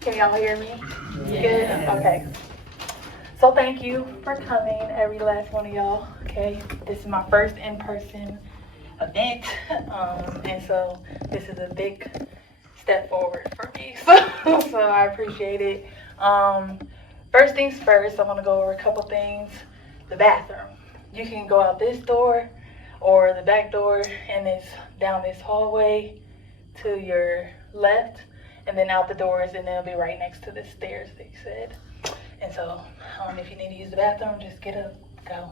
Can y'all hear me? Yes. Good? Okay. So thank you for coming, every last one of y'all. Okay, this is my first in-person event, and so this is a big step forward for me. So I appreciate it. First things first, I'm gonna go over a couple things. The bathroom. You can go out this door or the back door, and it's down this hallway to your left, and then out the doors, and then it'll be right next to the stairs that you said. And so, if you need to use the bathroom, just get up, go.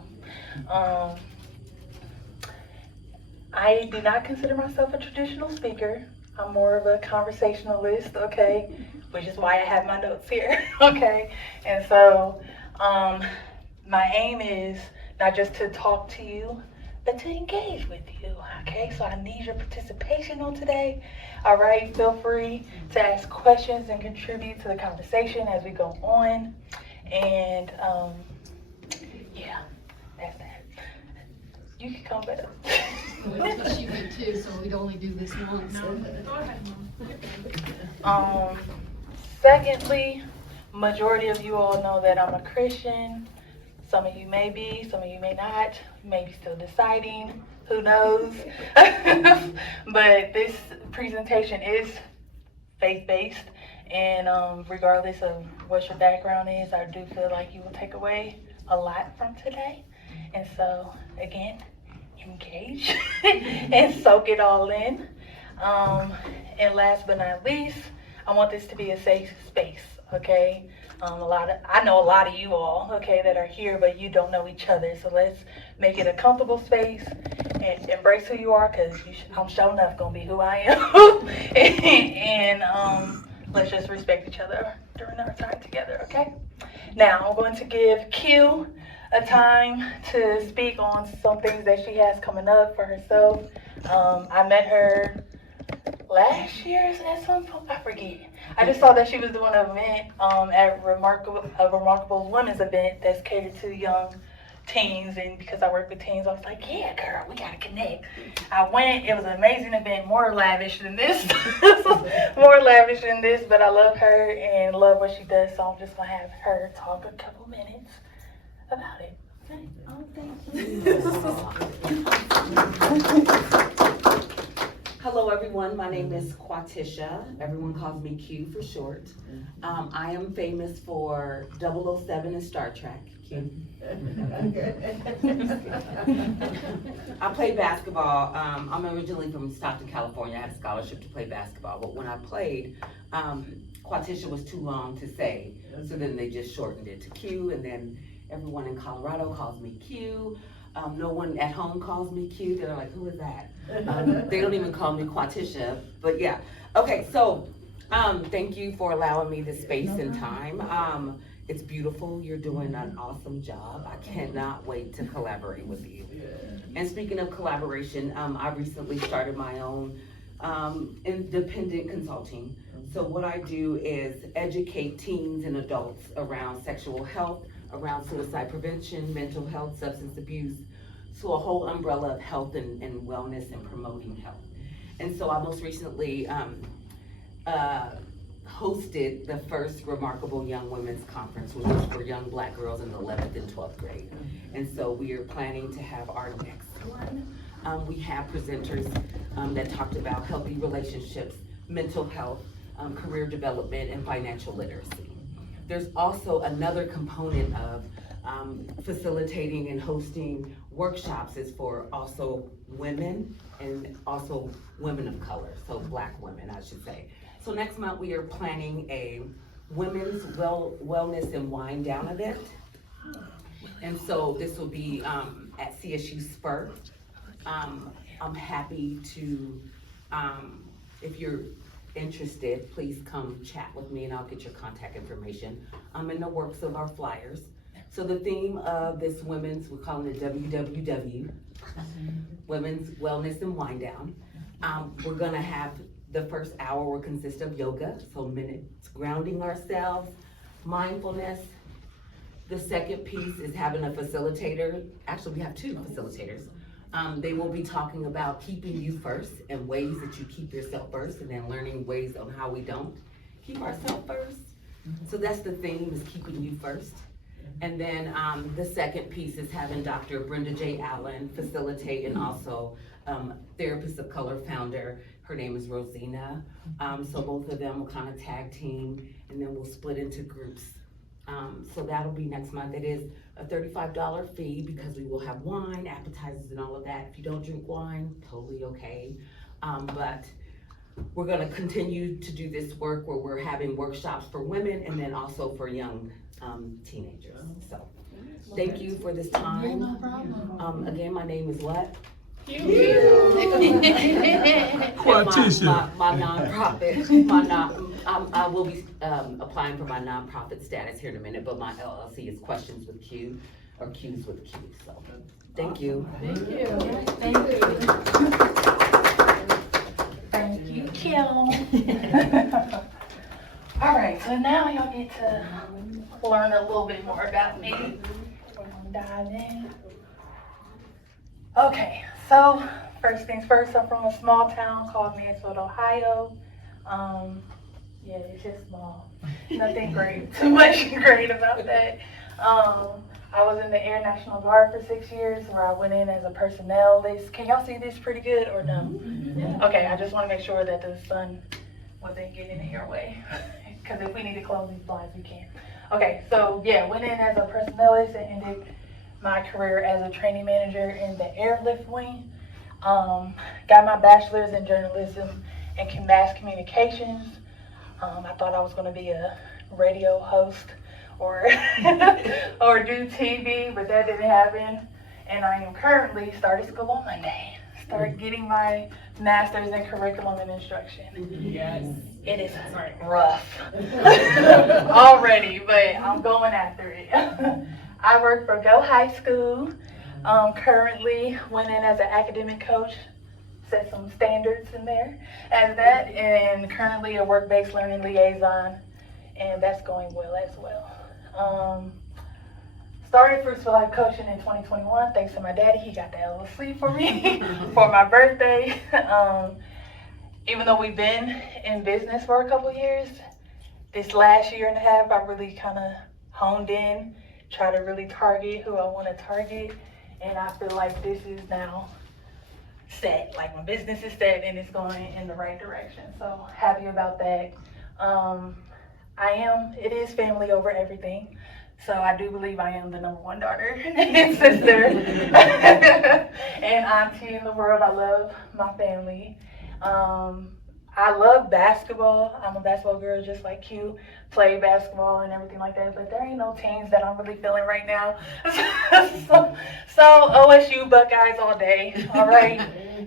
I do not consider myself a traditional speaker. I'm more of a conversationalist, okay, which is why I have my notes here, okay. And so, my aim is not just to talk to you, but to engage with you, okay? So I need your participation on today. All right, feel free to ask questions and contribute to the conversation as we go on. And yeah, that's that. You can come better. She went too, so we'd only do this once. Secondly, majority of you all know that I'm a Christian. Some of you may be, some of you may not. You may be still deciding, who knows? But this presentation is faith-based, and regardless of what your background is, I do feel like you will take away a lot from today. And so, again, engage and soak it all in. And last but not least, I want this to be a safe space, okay? I know a lot of you all, okay, that are here, but you don't know each other. So let's make it a comfortable space and embrace who you are, because I'm sure enough gonna be who I am. and let's just respect each other during our time together, okay? Now I'm going to give Q a time to speak on some things that she has coming up for herself. I met her last year at some point, I forget. I just saw that she was doing an event at a Remarkable Women's event that's catered to young teens, and because I work with teens, I was like, yeah, girl, we gotta connect. I went, it was an amazing event, more lavish than this, but I love her and love what she does, so I'm just gonna have her talk a couple minutes about it. Okay. Oh, thank you. Hello everyone, my name is Quatisha. Everyone calls me Q for short. I am famous for 007 in Star Trek. Q. I play basketball. I'm originally from Stockton, California. I had a scholarship to play basketball, but when I played, Quatisha was too long to say, so then they just shortened it to Q, and then everyone in Colorado calls me Q. No one at home calls me Q. They're like, who is that? They don't even call me Quatisha, but yeah. Okay, so thank you for allowing me this space and time. It's beautiful. You're doing an awesome job. I cannot wait to collaborate with you. And speaking of collaboration, I recently started my own independent consulting. So what I do is educate teens and adults around sexual health, around suicide prevention, mental health, substance abuse, so a whole umbrella of health and wellness and promoting health. And so I most recently hosted the first Remarkable Young Women's Conference, which was for young Black girls in the 11th and 12th grade. And so we are planning to have our next one. We have presenters that talked about healthy relationships, mental health, career development, and financial literacy. There's also another component of facilitating and hosting workshops is for also women and also women of color, so Black women, I should say. So next month we are planning a women's wellness and wind down event. And so this will be at CSU Spur. I'm happy to, if you're interested, please come chat with me and I'll get your contact information. I'm in the works of our flyers. So the theme of this women's, we're calling it WWW, Women's Wellness and Wind Down. We're gonna have the first hour will consist of yoga, so minutes grounding ourselves, mindfulness. The second piece is having a facilitator. Actually, we have two facilitators. They will be talking about keeping you first and ways that you keep yourself first, and then learning ways on how we don't. keep ourselves first. So that's the theme, is keeping you first. And then the second piece is having Dr. Brenda J. Allen facilitate, and also Therapist of Color founder. Her name is Rosina. So both of them will kind of tag team, and then we'll split into groups. So that'll be next month. It is a $35 fee because we will have wine, appetizers, and all of that. If you don't drink wine, totally okay. But we're gonna continue to do this work where we're having workshops for women and then also for young teenagers. So thank you for this time. Yeah, no problem. Again, my name is what? Quatisha. My nonprofit, I will be applying for my nonprofit status here in a minute, but my LLC is Questions with Q, or Q's with Q, so, thank you. Thank you. Thank you. Thank you, Kim. All right, so now y'all get to learn a little bit more about me. We're gonna dive in. Okay, so first things first, I'm from a small town called Mansfield, Ohio. Yeah, it's just small. Nothing great, too much great about that. I was in the Air National Guard for 6 years, where I went in as a personnel list. Can y'all see this pretty good or no? Okay, I just want to make sure that the sun wasn't getting in your way. Because if we need to close these blinds, we can. Okay, so yeah, went in as a personnel list and ended my career as a training manager in the airlift wing. Got my bachelor's in journalism and mass communications. I thought I was going to be a radio host or or do TV, but that didn't happen. And I am currently started school on Monday. Started getting my master's in curriculum and instruction. Yes. It is rough already, but I'm going after it. I work for Go High School. Currently went in as an academic coach, set some standards in there as that, and currently a work-based learning liaison, and that's going well as well. Started Fruitful Life Coaching in 2021, thanks to my daddy. He got the LLC for me for my birthday. Even though we've been in business for a couple years, this last year and a half, I really kind of honed in, try to really target who I want to target, and I feel like this is now set. Like my business is set and it's going in the right direction. So happy about that. It is family over everything. So I do believe I am the #1 daughter and sister and auntie in the world. I love my family. I love basketball. I'm a basketball girl just like you. Play basketball and everything like that, but there ain't no teams that I'm really feeling right now. so OSU Buckeyes all day, all right?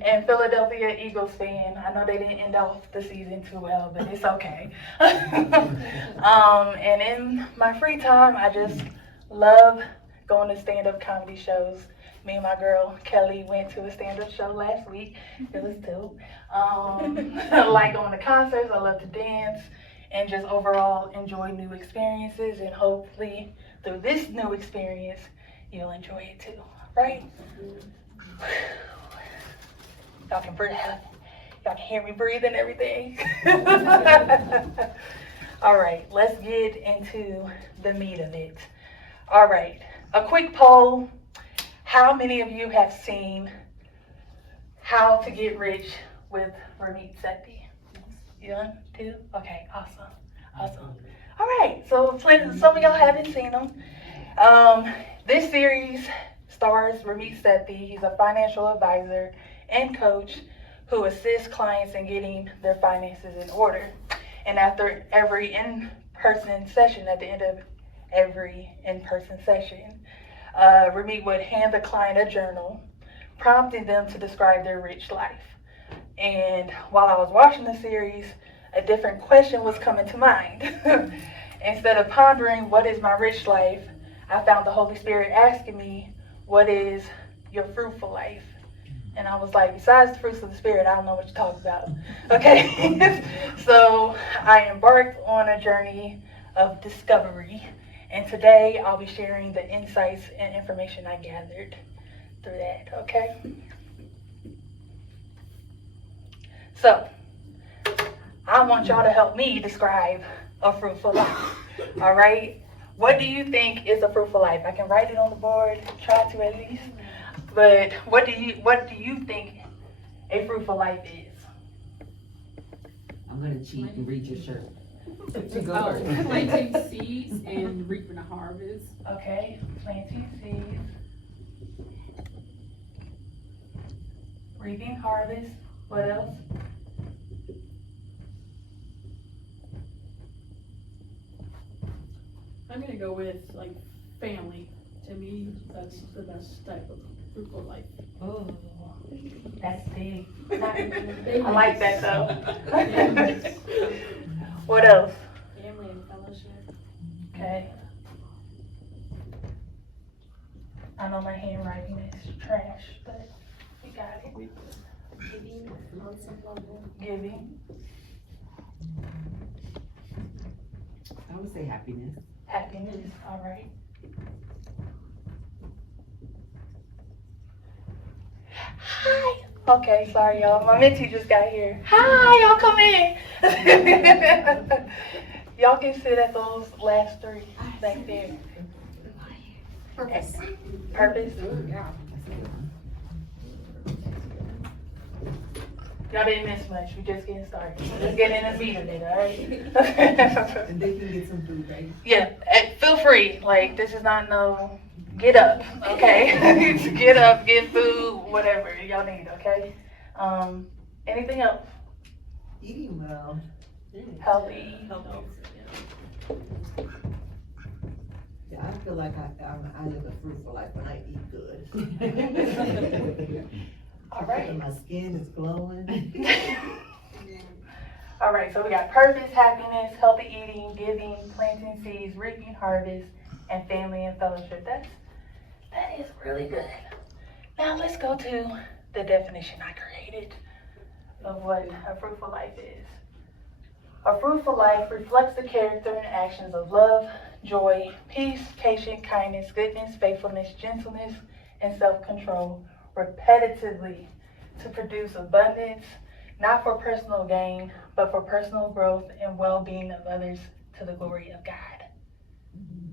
And Philadelphia Eagles fan. I know they didn't end off the season too well, but it's okay. And in my free time, I just love going to stand-up comedy shows. Me and my girl Kelly went to a stand-up show last week. It was dope. I like going to concerts. I love to dance and just overall enjoy new experiences. And hopefully through this new experience, you'll enjoy it too, right? Y'all can breathe. Y'all can hear me breathe and everything. All right, let's get into the meat of it. All right, a quick poll. How many of you have seen How to Get Rich with Ramit Sethi? One, two? Okay, awesome. All right, so some of y'all haven't seen them. This series stars Ramit Sethi. He's a financial advisor and coach who assists clients in getting their finances in order. And after every in-person session, at the end of every in-person session, Ramit would hand the client a journal, prompting them to describe their rich life. And while I was watching the series, a different question was coming to mind. Instead of pondering, what is my rich life, I found the Holy Spirit asking me, what is your fruitful life? And I was like, besides the fruits of the Spirit, I don't know what you're talking about. Okay? So I embarked on a journey of discovery. And today I'll be sharing the insights and information I gathered through that, okay? So, I want y'all to help me describe a fruitful life. All right? What do you think is a fruitful life? I can write it on the board, try to at least. But what do you think a fruitful life is? I'm gonna cheat and read your shirt. Planting seeds and reaping a harvest. Okay, planting seeds, reaping harvest. What else? I'm gonna go with like family. To me, that's the best type of fruitful life. Oh, that's big. I like that though. What else? Family and fellowship. Okay. I know my handwriting is trash, but we got it. Giving. I would say happiness. Happiness. All right. Hi. Okay, sorry y'all. My mentee just got here. Hi, y'all come in. Y'all can sit at those last three back there. Purpose. Purpose. Yeah. Y'all didn't miss much. We just getting started. Let's get in the meat of it, all right? And they can get some food, right? Yeah, feel free. Like, this is not no get up, okay? Get up, get food, whatever y'all need, okay? Anything else? Eating well. Healthy. Yeah, I feel like I live a fruitful life when I eat good. All right. My skin is glowing. All right, so we got purpose, happiness, healthy eating, giving, planting seeds, reaping harvest, and family and fellowship. That is really good. Now let's go to the definition I created of what a fruitful life is. A fruitful life reflects the character and actions of love, joy, peace, patience, kindness, goodness, faithfulness, gentleness, and self-control, repetitively to produce abundance, not for personal gain, but for personal growth and well-being of others to the glory of God.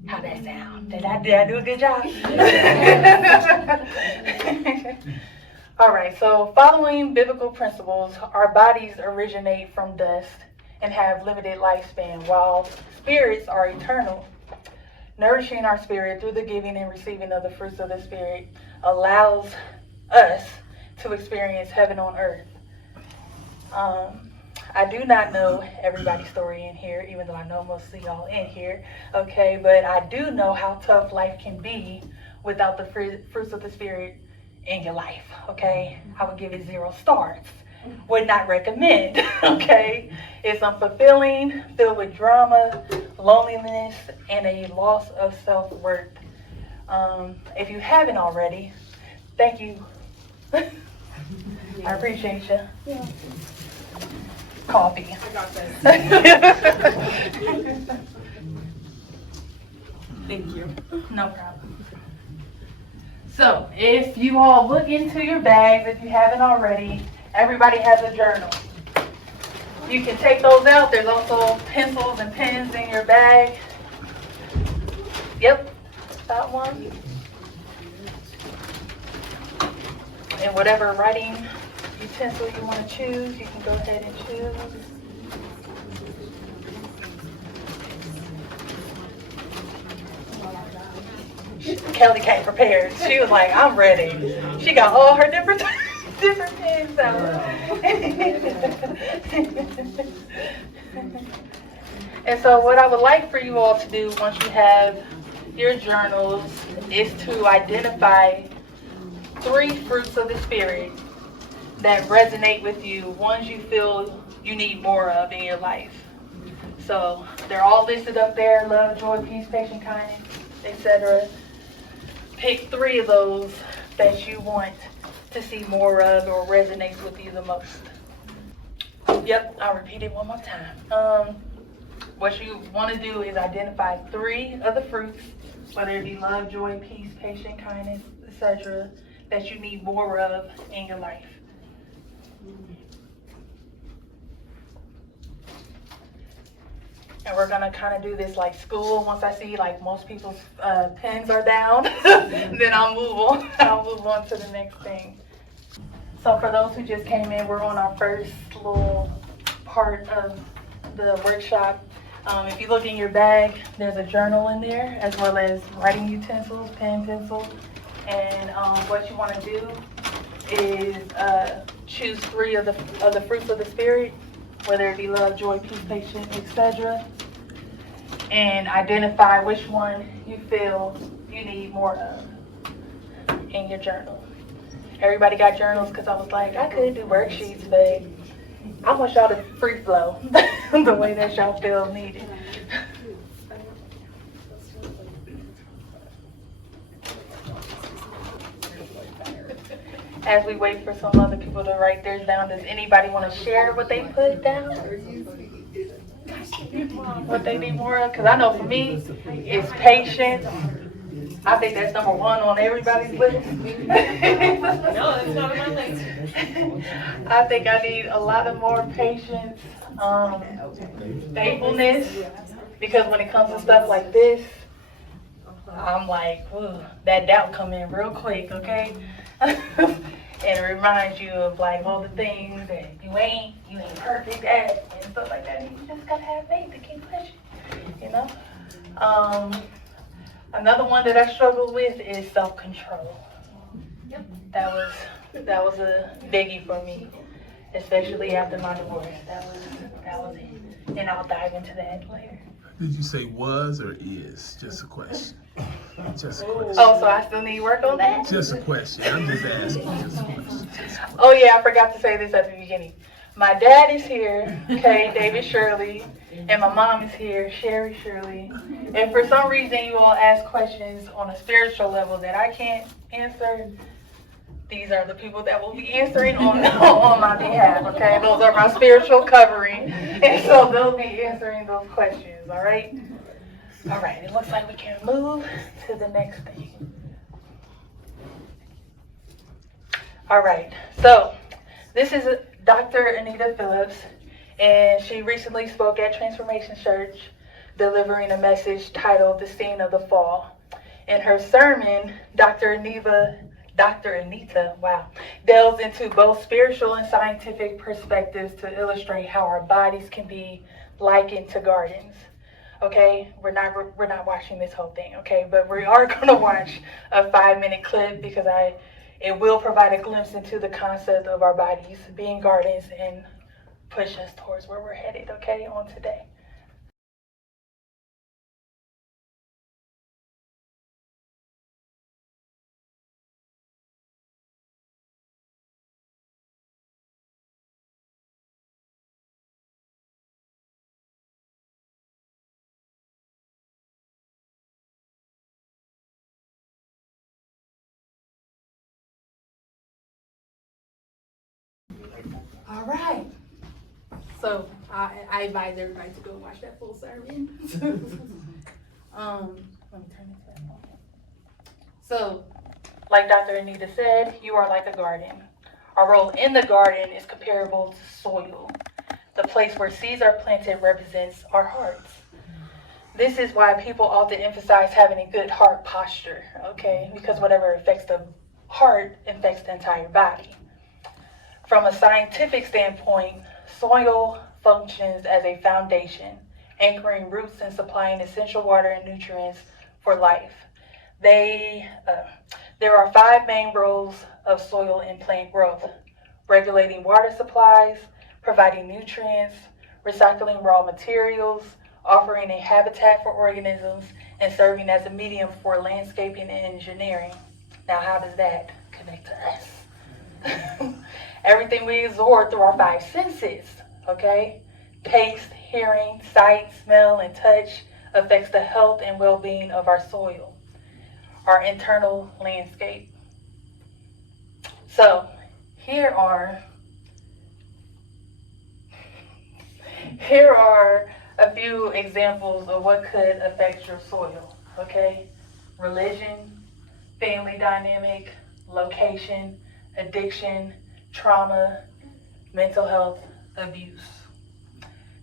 How'd that sound? Did I do a good job? All right, so following biblical principles, our bodies originate from dust and have limited lifespan, while spirits are eternal. Nourishing our spirit through the giving and receiving of the fruits of the Spirit allows us to experience heaven on earth. I do not know everybody's story in here, even though I know most of y'all in here, okay? But I do know how tough life can be without the fruits of the Spirit in your life, okay? I would give it 0 stars. Would not recommend, okay? It's unfulfilling, filled with drama, loneliness, and a loss of self-worth. If you haven't already, thank you. I appreciate you. Yeah. Coffee. I got this. Thank you. No problem. So, if you all look into your bags, if you haven't already, everybody has a journal. You can take those out. There's also pencils and pens in your bag. Yep, that one. And whatever writing utensil you want to choose, you can go ahead and choose. Kelly came prepared. She was like, I'm ready. She got all her different pens out. And so what I would like for you all to do once you have your journals is to identify 3 fruits of the Spirit that resonate with you, ones you feel you need more of in your life. So they're all listed up there: love, joy, peace, patience, kindness, etc. Pick 3 of those that you want to see more of or resonates with you the most. Yep, I'll repeat it one more time. What you want to do is identify 3 of the fruits, whether it be love, joy, peace, patience, kindness, etc., that you need more of in your life. And we're gonna kind of do this like school. Once I see like most people's pens are down, then I'll move on. I'll move on to the next thing. So for those who just came in, we're on our first little part of the workshop. If you look in your bag, there's a journal in there, as well as writing utensils, pen, pencil. And what you want to do is choose 3 of the fruits of the Spirit, whether it be love, joy, peace, patience, etc. And identify which one you feel you need more of in your journal. Everybody got journals, because I was like, I could do worksheets, but I want y'all to free flow the way that y'all feel needed. As we wait for some other people to write theirs down, does anybody want to share what they put down? What they need more of? Because I know for me, it's patience. I think that's number 1 on everybody's list. No, that's not on my list. I think I need a lot of more patience, faithfulness, because when it comes to stuff like this, I'm like, ooh, that doubt come in real quick, okay? And it reminds you of like all the things that you ain't perfect at and stuff like that. You just gotta have faith to keep pushing, you know? Another one that I struggle with is self-control. That was a biggie for me, especially after my divorce. That was it. And I'll dive into that later. Did you say was or is? Just a question. Just a question. Oh, so I still need work on that? Just a question. I'm just asking. Just a question. Oh yeah, I forgot to say this at the beginning. My dad is here, okay, David Shirley, and my mom is here, Sherry Shirley. If for some reason you all ask questions on a spiritual level that I can't answer, these are the people that will be answering on my behalf, okay? Those are my spiritual covering, and so they'll be answering those questions, all right? All right, it looks like we can move to the next thing. All right, so this is Dr. Anita Phillips, and she recently spoke at Transformation Church, delivering a message titled The Sting of the Fall. In her sermon, Dr. Anita, delves into both spiritual and scientific perspectives to illustrate how our bodies can be likened to gardens. Okay, we're not watching this whole thing, okay, but we are going to watch a 5-minute clip because it will provide a glimpse into the concept of our bodies being gardens and push us towards where we're headed, okay, on today. All right. So I advise everybody to go and watch that full sermon. Let me turn this back on. So, like Dr. Anita said, you are like a garden. Our role in the garden is comparable to soil. The place where seeds are planted represents our hearts. This is why people often emphasize having a good heart posture, okay? Because whatever affects the heart affects the entire body. From a scientific standpoint, soil functions as a foundation, anchoring roots and supplying essential water and nutrients for life. There are 5 main roles of soil in plant growth: regulating water supplies, providing nutrients, recycling raw materials, offering a habitat for organisms, and serving as a medium for landscaping and engineering. Now, how does that connect to us? Everything we absorb through our 5 senses, okay? Taste, hearing, sight, smell, and touch affects the health and well-being of our soil, our internal landscape. So, here are a few examples of what could affect your soil, okay? Religion, family dynamic, location, addiction, trauma, mental health, abuse.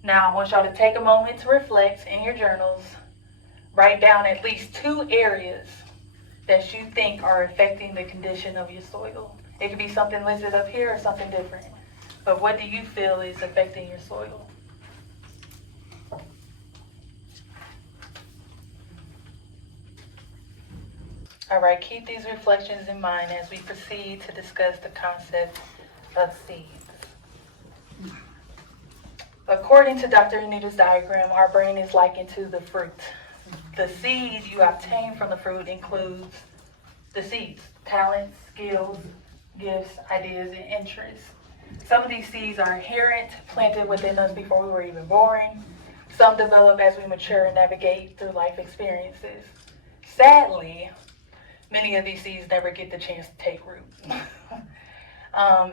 Now I want y'all to take a moment to reflect in your journals. Write down at least 2 areas that you think are affecting the condition of your soil. It could be something listed up here or something different. But what do you feel is affecting your soil? All right, keep these reflections in mind as we proceed to discuss the concept of seeds. According to Dr. Anita's diagram, our brain is likened to the fruit. The seed you obtain from the fruit includes the seeds, talents, skills, gifts, ideas, and interests. Some of these seeds are inherent, planted within us before we were even born. Some develop as we mature and navigate through life experiences. Sadly, many of these seeds never get the chance to take root.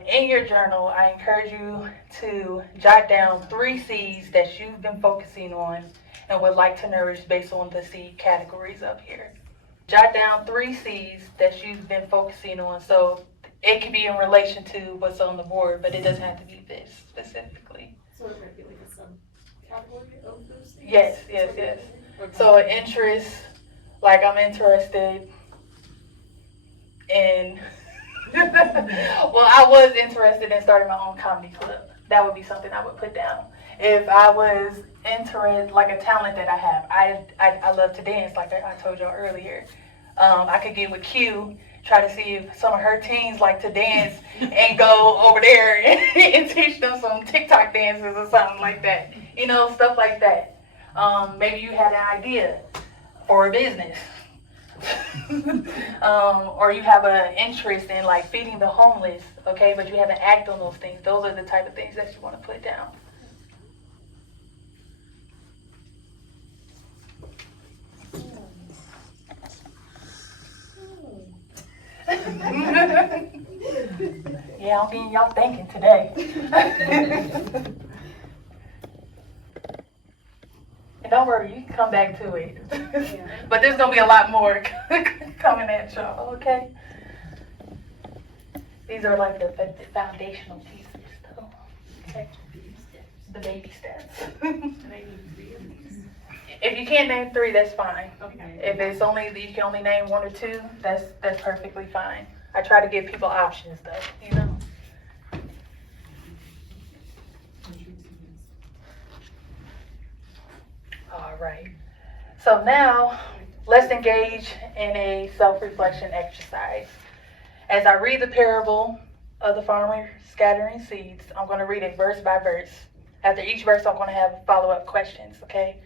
In your journal, I encourage you to jot down 3 seeds that you've been focusing on and would like to nourish based on the seed categories up here. Jot down 3 seeds that you've been focusing on. So it could be in relation to what's on the board, but it doesn't have to be this specifically. So it might be like a subcategory of those things? Yes. Okay. So an interest, like I'm interested in, well, I was interested in starting my own comedy club. That would be something I would put down. If I was interested, like a talent that I have, I love to dance, like I told y'all earlier. I could get with Q, try to see if some of her teens like to dance and go over there and teach them some TikTok dances or something like that. You know, stuff like that. Maybe you had an idea for a business. Or you have an interest in like feeding the homeless, okay, but you haven't acted on those things. Those are the type of things that you want to put down. Yeah, I'm getting y'all thinking today. And don't worry, you can come back to it. But there's going to be a lot more coming at y'all, okay? These are like the foundational pieces, though. Okay? The baby steps. If you can't name 3, that's fine. Okay. If it's only, you can only name 1 or 2, that's perfectly fine. I try to give people options, though, you know? All right. So now, let's engage in a self-reflection exercise. As I read the parable of the farmer scattering seeds, I'm going to read it verse by verse. After each verse, I'm going to have follow-up questions, okay,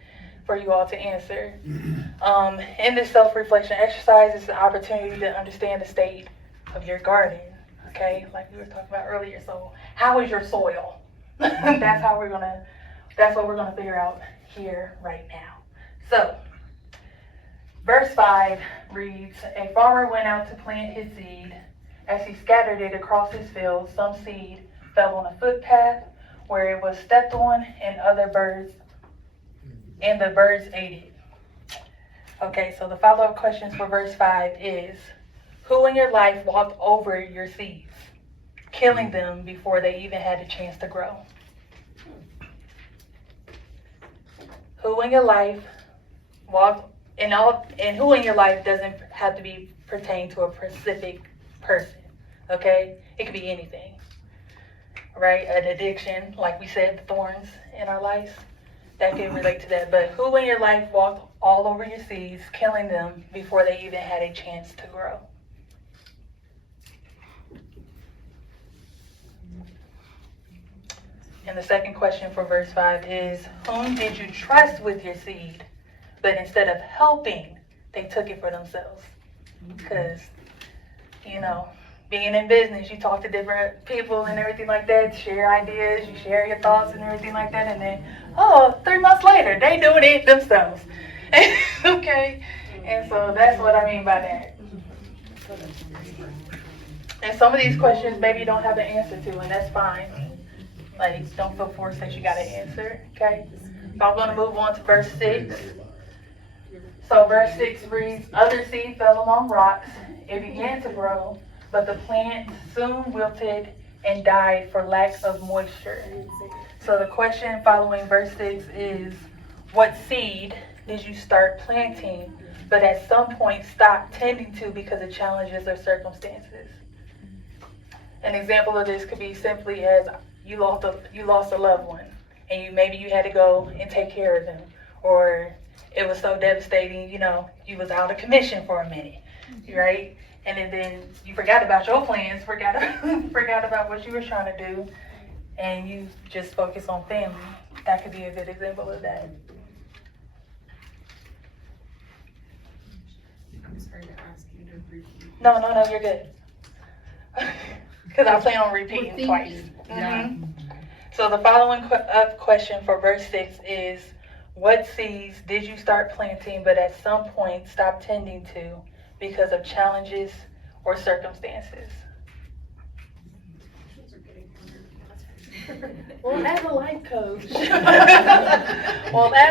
for you all to answer. In this self-reflection exercise, it's an opportunity to understand the state of your garden, okay, like we were talking about earlier. So, how is your soil? That's what we're going to figure out here right now. So, verse 5 reads, a farmer went out to plant his seed. As he scattered it across his field, some seed fell on a footpath where it was stepped on, and the birds ate it. Okay, so the follow-up questions for verse 5 is, who in your life walked over your seeds, killing them before they even had a chance to grow? Who in your life who in your life doesn't have to be pertain to a specific person, okay? It could be anything, right? An addiction, like we said, the thorns in our lives, that can relate to that. But who in your life walked all over your seeds, killing them before they even had a chance to grow? And the second question for verse 5 is, whom did you trust with your seed, but instead of helping, they took it for themselves? Because, you know, being in business, you talk to different people and everything like that, share ideas, you share your thoughts and everything like that, and then, 3 months later, they doing it themselves. Okay? And so that's what I mean by that. And some of these questions maybe you don't have the answer to, and that's fine. Like, don't feel forced that you got to answer, okay? So I'm going to move on to verse 6. So verse 6 reads, other seed fell among rocks. It began to grow, but the plant soon wilted and died for lack of moisture. So the question following verse 6 is, what seed did you start planting, but at some point stopped tending to because of challenges or circumstances? An example of this could be simply as you lost a loved one, and maybe you had to go and take care of them, or it was so devastating, you was out of commission for a minute, right? And then you forgot about your plans, forgot about what you were trying to do, and you just focus on family. That could be a good example of that. I'm sorry to ask you to repeat. No, you're good. Because I plan on repeating We're twice. thinking. Mhm. So the following question for verse 6 is, what seeds did you start planting but at some point stopped tending to because of challenges or circumstances? Those are getting harder. Well, as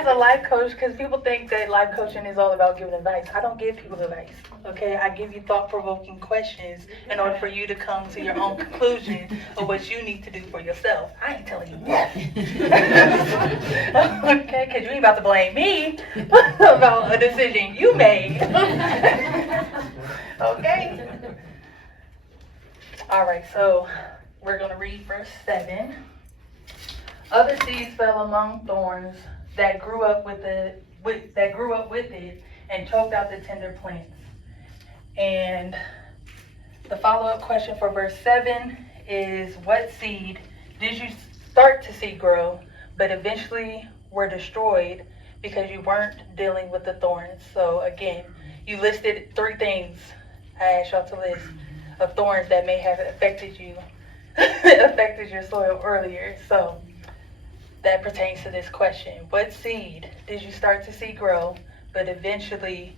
a life coach, because people think that life coaching is all about giving advice. I don't give people advice, okay? I give you thought-provoking questions in order for you to come to your own conclusion of what you need to do for yourself. I ain't telling you nothing. Okay, because you ain't about to blame me about a decision you made. Okay? All right, so we're going to read verse 7. Other seeds fell among thorns that grew up with it and choked out the tender plants. And the follow-up question for verse 7 is, what seed did you start to see grow, but eventually were destroyed because you weren't dealing with the thorns? So again, you listed 3 things I asked y'all to list of thorns that may have affected you, affected your soil earlier. So that pertains to this question. What seed did you start to see grow, but eventually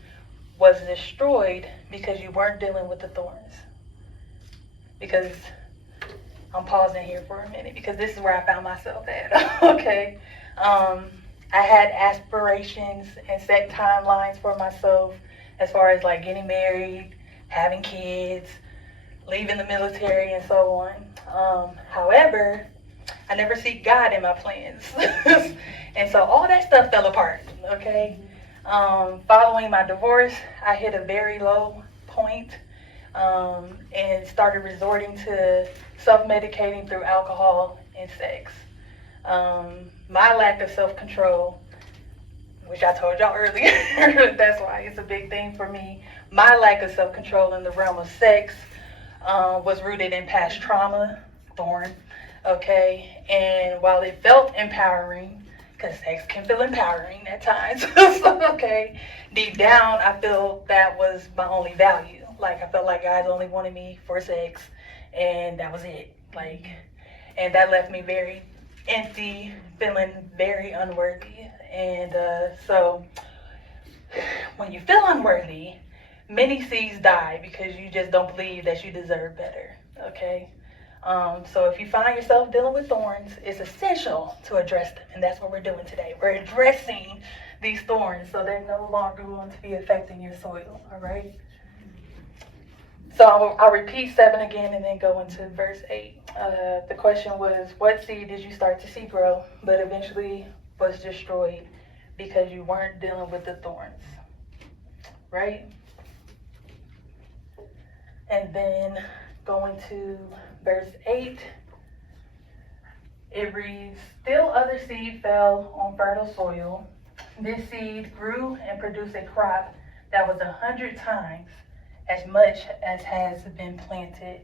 was destroyed because you weren't dealing with the thorns? Because I'm pausing here for a minute because this is where I found myself at. Okay. I had aspirations and set timelines for myself as far as like getting married, having kids, leaving the military, and so on. However, I never seek God in my plans. And so all that stuff fell apart, okay? Following my divorce, I hit a very low point and started resorting to self-medicating through alcohol and sex. My lack of self-control, which I told y'all earlier, that's why it's a big thing for me. My lack of self-control in the realm of sex was rooted in past trauma, thorn. Okay, and while it felt empowering, because sex can feel empowering at times, okay, deep down I feel that was my only value. Like, I felt like guys only wanted me for sex, and that was it. Like, and that left me very empty, feeling very unworthy. And so when you feel unworthy, many seeds die because you just don't believe that you deserve better. Okay. So if you find yourself dealing with thorns, it's essential to address them, and that's what we're doing today. We're addressing these thorns so they're no longer going to be affecting your soil, all right? So I'll repeat 7 again and then go into verse 8. The question was, what seed did you start to see grow, but eventually was destroyed because you weren't dealing with the thorns, right? And then going to verse 8, it reads, still other seed fell on fertile soil. This seed grew and produced a crop that was 100 times as much as has been planted.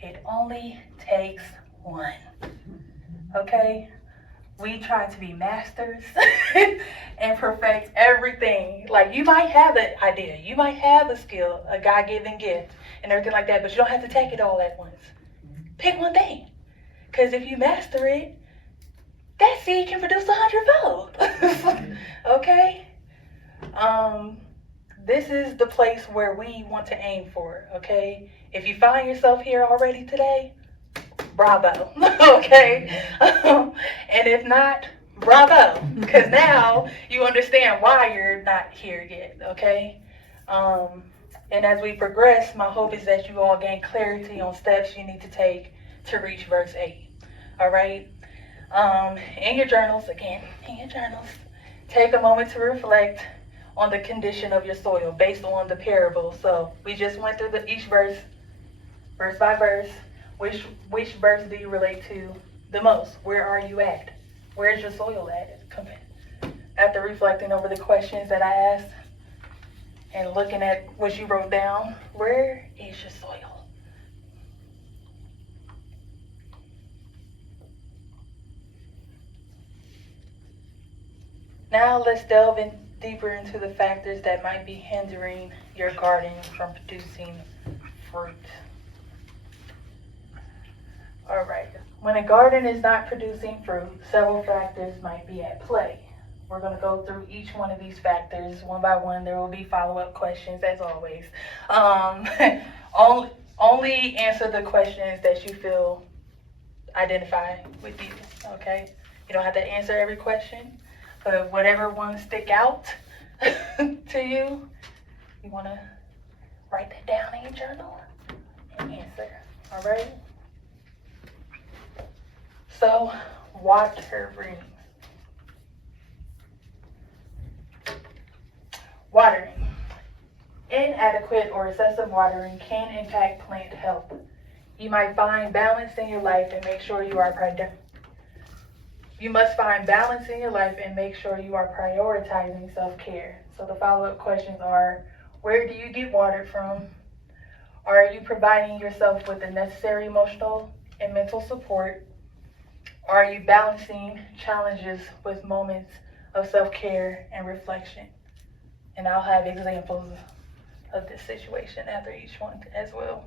It only takes one. Okay? We try to be masters and perfect everything. Like, you might have an idea, you might have a skill, a God-given gift, and everything like that, but you don't have to take it all at once. Pick one thing. Because if you master it, that seed can produce 100-fold. Okay? This is the place where we want to aim for, okay? If you find yourself here already today, bravo, okay? And if not, bravo, because now you understand why you're not here yet, okay? And as we progress, my hope is that you all gain clarity on steps you need to take to reach verse 8, all right? In your journals, take a moment to reflect on the condition of your soil based on the parable. So we just went through each verse by verse. Which verse do you relate to the most? Where are you at? Where's your soil at? After reflecting over the questions that I asked and looking at what you wrote down, where is your soil? Now let's delve in deeper into the factors that might be hindering your garden from producing fruit. All right. When a garden is not producing fruit, several factors might be at play. We're going to go through each one of these factors one by one. There will be follow-up questions as always. Only answer the questions that you feel identify with you, okay? You don't have to answer every question, but whatever ones stick out to you, you want to write that down in your journal and answer, all right? So, watering. Watering. Inadequate or excessive watering can impact plant health. You might find balance in your life and make sure you are You must find balance in your life and make sure you are prioritizing self-care. So the follow-up questions are, where do you get watered from? Are you providing yourself with the necessary emotional and mental support? Are you balancing challenges with moments of self-care and reflection? And I'll have examples of this situation after each one as well.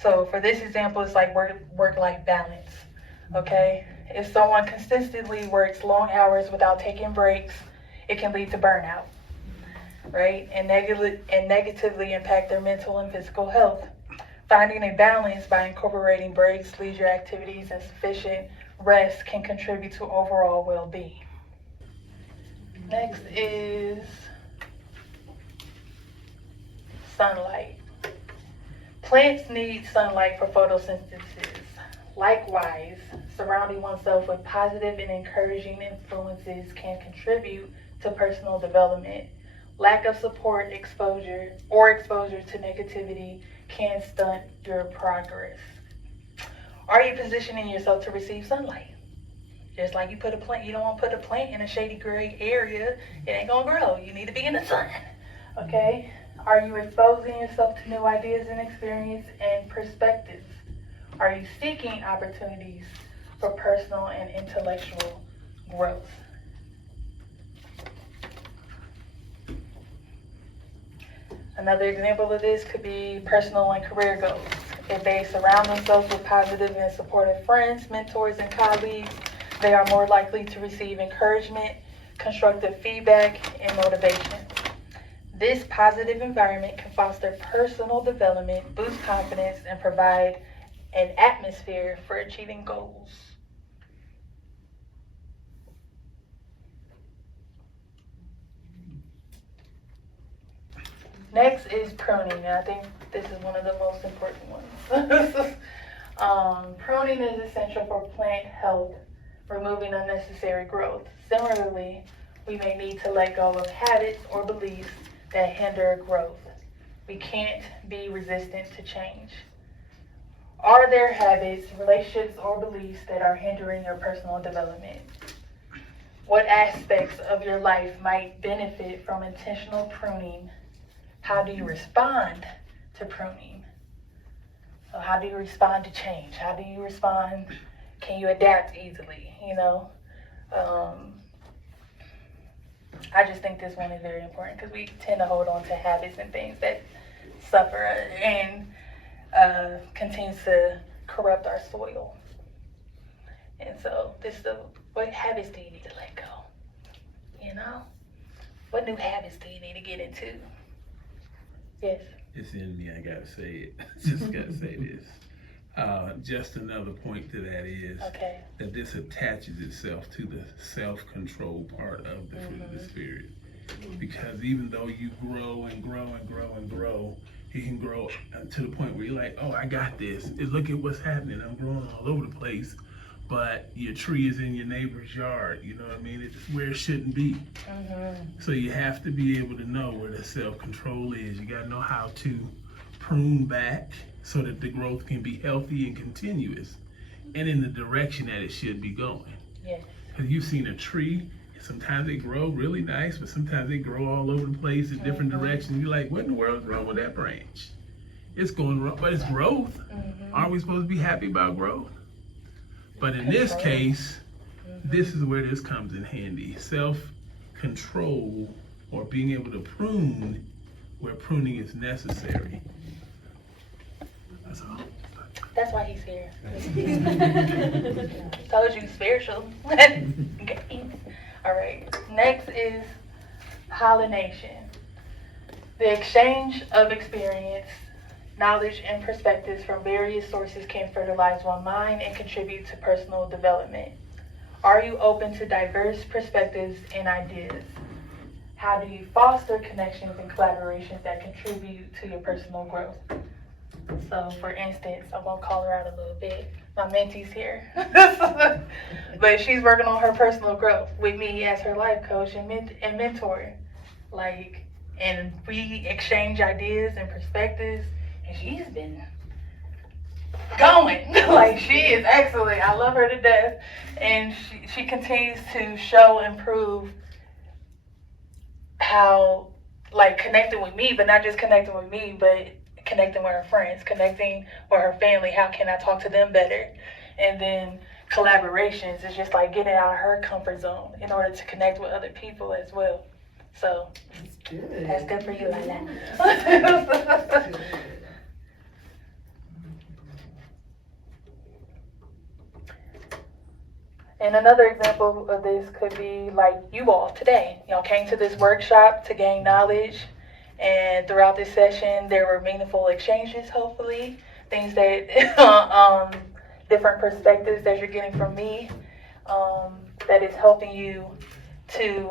So for this example, it's like work-life balance, okay? If someone consistently works long hours without taking breaks, it can lead to burnout, right? And negatively impact their mental and physical health. Finding a balance by incorporating breaks, leisure activities, and sufficient rest can contribute to overall well-being. Next is sunlight. Plants need sunlight for photosynthesis. Likewise, surrounding oneself with positive and encouraging influences can contribute to personal development. Lack of support, exposure to negativity can stunt your progress. Are you positioning yourself to receive sunlight? Just like you don't want to put a plant in a shady gray area, it ain't gonna grow. You need to be in the sun, okay? Are you exposing yourself to new ideas and experience and perspectives? Are you seeking opportunities for personal and intellectual growth? Another example of this could be personal and career goals. If they surround themselves with positive and supportive friends, mentors, and colleagues, they are more likely to receive encouragement, constructive feedback, and motivation. This positive environment can foster personal development, boost confidence, and provide an atmosphere for achieving goals. Next is pruning, and I think this is one of the most important ones. Pruning is essential for plant health, removing unnecessary growth. Similarly, we may need to let go of habits or beliefs that hinder growth. We can't be resistant to change. Are there habits, relationships, or beliefs that are hindering your personal development? What aspects of your life might benefit from intentional pruning? How do you respond to pruning? So how do you respond to change? How do you respond? Can you adapt easily? I just think this one is very important because we tend to hold on to habits and things that suffer and continues to corrupt our soil. And so what habits do you need to let go? What new habits do you need to get into? Yes. It's in me, I gotta say it. Just gotta say this. Just another point to that is that this attaches itself to the self-control part of the fruit of the Spirit. Because even though you grow and grow and grow and grow, you can grow to the point where you're like, oh, I got this. Look at what's happening. I'm growing all over the place. but your tree is in your neighbor's yard. You know what I mean? It's where it shouldn't be. So you have to be able to know where the self-control is. You got to know how to prune back so that the growth can be healthy and continuous and in the direction that it should be going. Yes. Because you've seen a tree, sometimes they grow really nice, but sometimes they grow all over the place in different directions. You're like, what in the world is wrong with that branch? It's going wrong, but it's growth. Aren't we supposed to be happy about growth? But in this case, this is where this comes in handy. Self-control, or being able to prune where pruning is necessary. That's all. That's why he's here. Told you, spiritual. All right. Next is pollination. The exchange of experience, knowledge, and perspectives from various sources can fertilize one's mind and contribute to personal development. Are you open to diverse perspectives and ideas? How do you foster connections and collaborations that contribute to your personal growth? So, for instance, I'm going to call her out a little bit. My mentee's here. But she's working on her personal growth with me as her life coach and mentor. Like, and we exchange ideas and perspectives, and she's been going. Like, she is excellent. I love her to death. And she continues to show and prove how, like, connecting with me, but not just connecting with me, but connecting with her friends, connecting with her family. How can I talk to them better? And then collaborations is just like getting out of her comfort zone in order to connect with other people as well. So that's good for you, Lila. And another example of this could be like you all today. Y'all came to this workshop to gain knowledge. And throughout this session, there were meaningful exchanges, hopefully. Things that, different perspectives that you're getting from me, that is helping you to,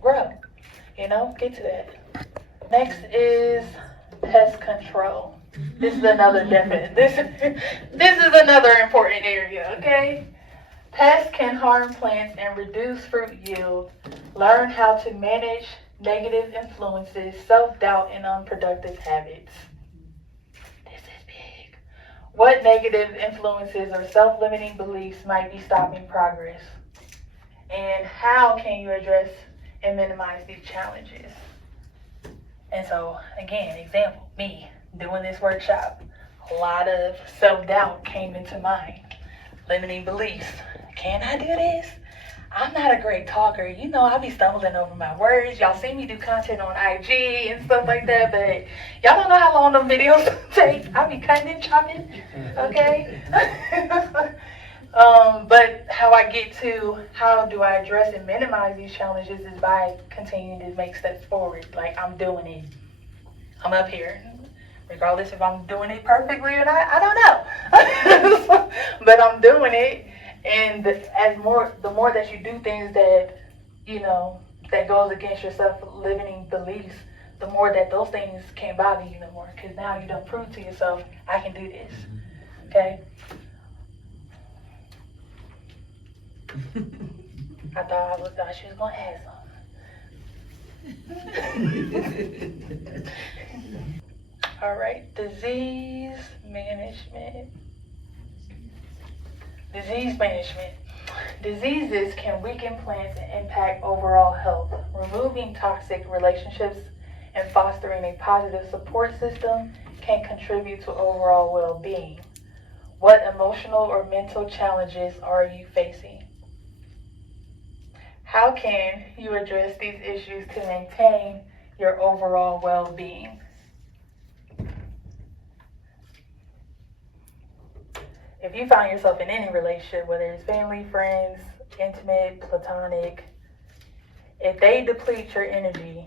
grow, get to that. Next is pest control. This is another this is another important area, okay? Pests can harm plants and reduce fruit yield. Learn how to manage negative influences, self-doubt, and unproductive habits. This is big. What negative influences or self-limiting beliefs might be stopping progress? And how can you address and minimize these challenges? And so, again, example, me doing this workshop, a lot of self-doubt came into mind. Limiting beliefs. Can I do this? I'm not a great talker. I be stumbling over my words. Y'all see me do content on IG and stuff like that, but y'all don't know how long them videos take. I be cutting and chopping, okay? But how do I address and minimize these challenges is by continuing to make steps forward. Like, I'm doing it. I'm up here. Regardless if I'm doing it perfectly or not, I don't know. But I'm doing it. And the more that you do things that, that goes against your self-limiting beliefs, the more that those things can't bother you no more. Because now you don't prove to yourself, I can do this. Okay? I thought she was going to ask something. All right, disease management. Diseases can weaken plants and impact overall health. Removing toxic relationships and fostering a positive support system can contribute to overall well-being. What emotional or mental challenges are you facing? How can you address these issues to maintain your overall well-being? If you find yourself in any relationship, whether it's family, friends, intimate, platonic, if they deplete your energy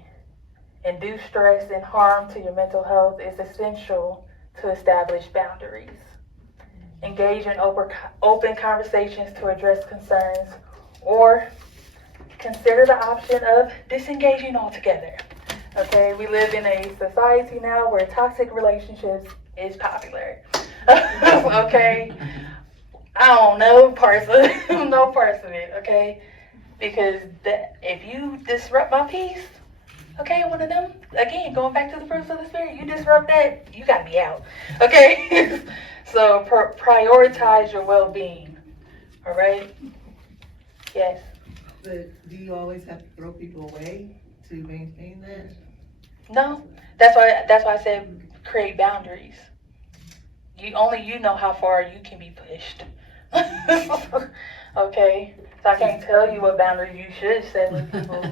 and do stress and harm to your mental health, it's essential to establish boundaries. Engage in open conversations to address concerns, or consider the option of disengaging altogether. Okay, we live in a society now where toxic relationships is popular. Okay, I don't know parts of no parts of it, okay? Because if you disrupt my peace, okay, one of them, again, going back to the fruits of the spirit, you disrupt that, you got me out, okay? So prioritize your well-being, all right? Yes. But do you always have to throw people away to maintain that? No, that's why I said create boundaries. You know how far you can be pushed. Okay, so I can't tell you what boundaries you should set with people.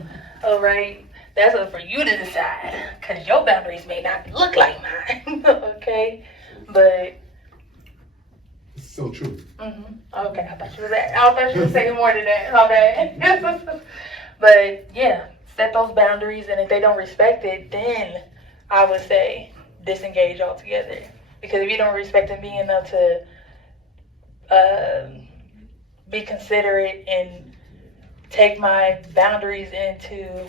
All right, that's up for you to decide, because your boundaries may not look like mine. Okay, but. So true. Okay, I thought you were saying more than that. Okay. But yeah, set those boundaries, and if they don't respect it, then I would say disengage altogether. Because if you don't respect and be enough to be considerate and take my boundaries into,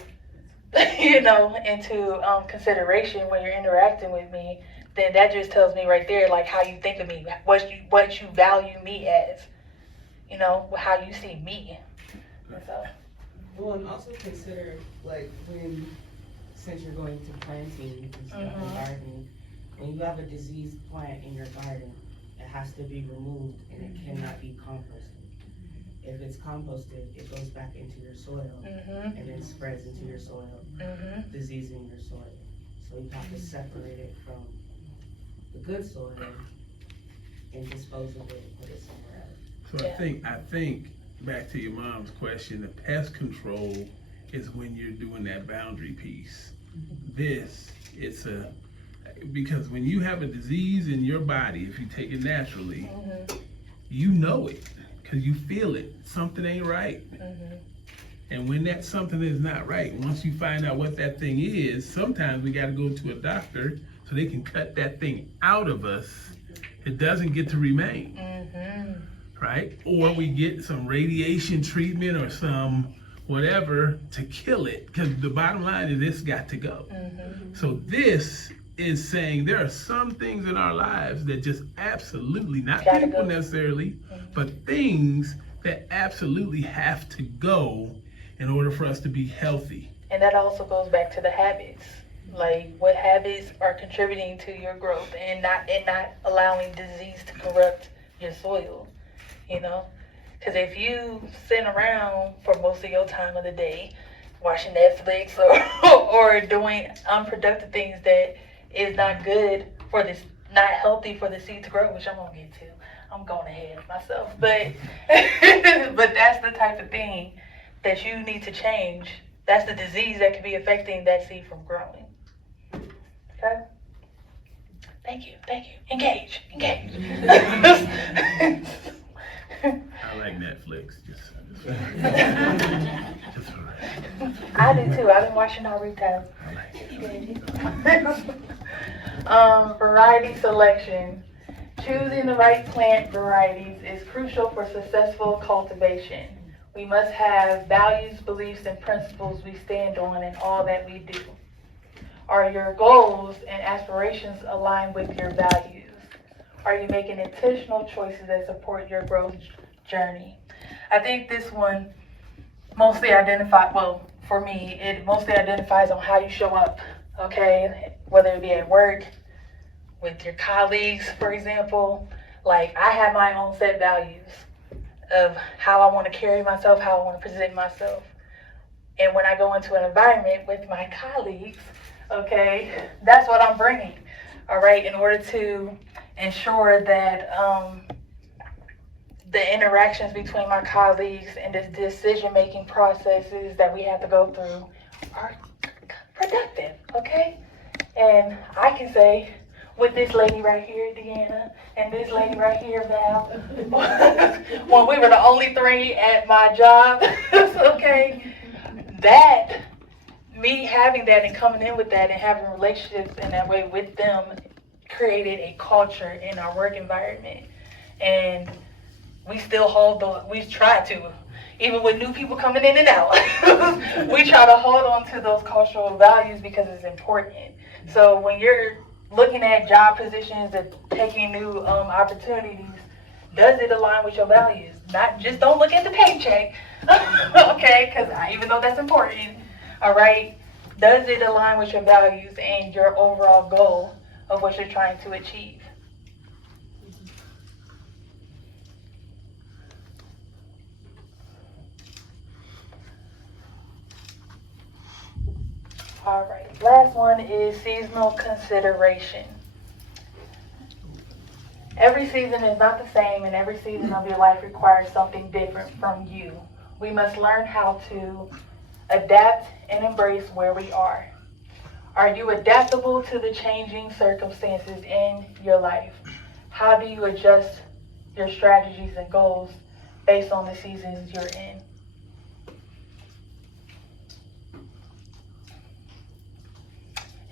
consideration when you're interacting with me, then that just tells me right there, like, how you think of me, what you value me as, how you see me. And so. Well, and also consider, like, since you're going to planting and stuff and gardening, when you have a diseased plant in your garden, it has to be removed and it cannot be composted. If it's composted, it goes back into your soil and then spreads into your soil, diseasing your soil. So you have to separate it from the good soil and dispose of it and put it somewhere else. So I think back to your mom's question, the pest control is when you're doing that boundary piece. Because when you have a disease in your body, if you take it naturally, you know it, because you feel it. Something ain't right. And when that something is not right, once you find out what that thing is, sometimes we got to go to a doctor so they can cut that thing out of us. It doesn't get to remain, right? Or we get some radiation treatment or some whatever to kill it, because the bottom line is this got to go. So this is saying there are some things in our lives that just absolutely, not people necessarily, but things that absolutely have to go in order for us to be healthy. And that also goes back to the habits. Like, what habits are contributing to your growth and not allowing disease to corrupt your soil, Because if you sit around for most of your time of the day watching Netflix or doing unproductive things that is not good for this, not healthy for the seed to grow, which I'm gonna get to. I'm going ahead of myself, but but that's the type of thing that you need to change. That's the disease that could be affecting that seed from growing. Okay. Thank you. Engage. I like Netflix. Just I do too. I've been watching Naruto. I like it. Variety selection. Choosing the right plant varieties is crucial for successful cultivation. We must have values, beliefs, and principles we stand on in all that we do. Are your goals and aspirations aligned with your values? Are you making intentional choices that support your growth journey? I think this one mostly for me, it mostly identifies on how you show up, okay? Whether it be at work, with your colleagues, for example. Like, I have my own set values of how I want to carry myself, how I want to present myself. And when I go into an environment with my colleagues, okay, that's what I'm bringing, all right, in order to ensure that the interactions between my colleagues and the decision-making processes that we have to go through are productive, okay? And I can say, with this lady right here, Deanna, and this lady right here, Val, when we were the only three at my job, okay, that, me having that and coming in with that and having relationships in that way with them created a culture in our work environment. And we still we try to, even with new people coming in and out, we try to hold on to those cultural values because it's important. So when you're looking at job positions and taking new opportunities, Does it align with your values? Not just don't look at the paycheck, okay? Because even though that's important, all right? Does it align with your values and your overall goal of what you're trying to achieve? All right, last one is seasonal consideration. Every season is not the same, and every season of your life requires something different from you. We must learn how to adapt and embrace where we are. Are you adaptable to the changing circumstances in your life? How do you adjust your strategies and goals based on the seasons you're in?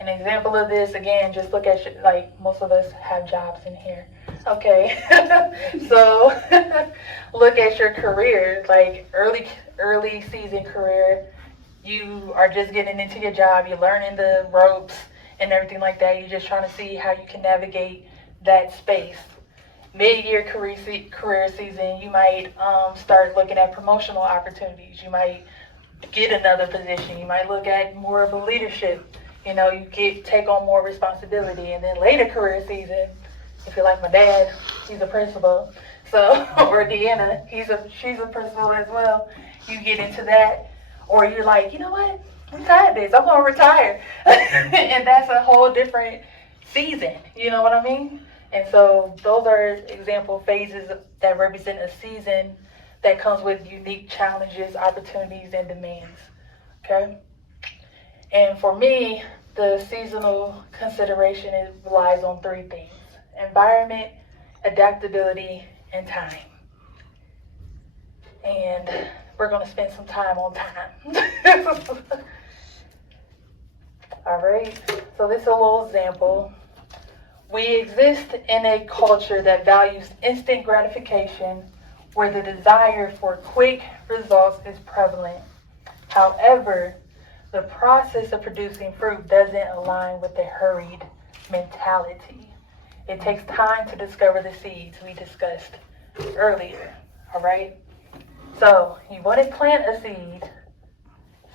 An example of this, again, just look at, like, most of us have jobs in here. Okay, so look at your career, like early season career. You are just getting into your job, you're learning the ropes and everything like that. You're just trying to see how you can navigate that space. Mid-year career season, you might start looking at promotional opportunities. You might get another position. You might look at more of a leadership. You know, you take on more responsibility. And then later career season, if you're like my dad, he's a principal. So, or Deanna, she's a principal as well. You get into that, or you're like, you know what? I'm tired of this. I'm gonna retire, and that's a whole different season. You know what I mean? And so those are example phases that represent a season that comes with unique challenges, opportunities, and demands. Okay. And for me, the seasonal consideration relies on three things: environment, adaptability, and time. And we're going to spend some time on time. All right, so this is a little example. We exist in a culture that values instant gratification, where the desire for quick results is prevalent. However, the process of producing fruit doesn't align with the hurried mentality. It takes time to discover the seeds we discussed earlier, all right? So you want to plant a seed,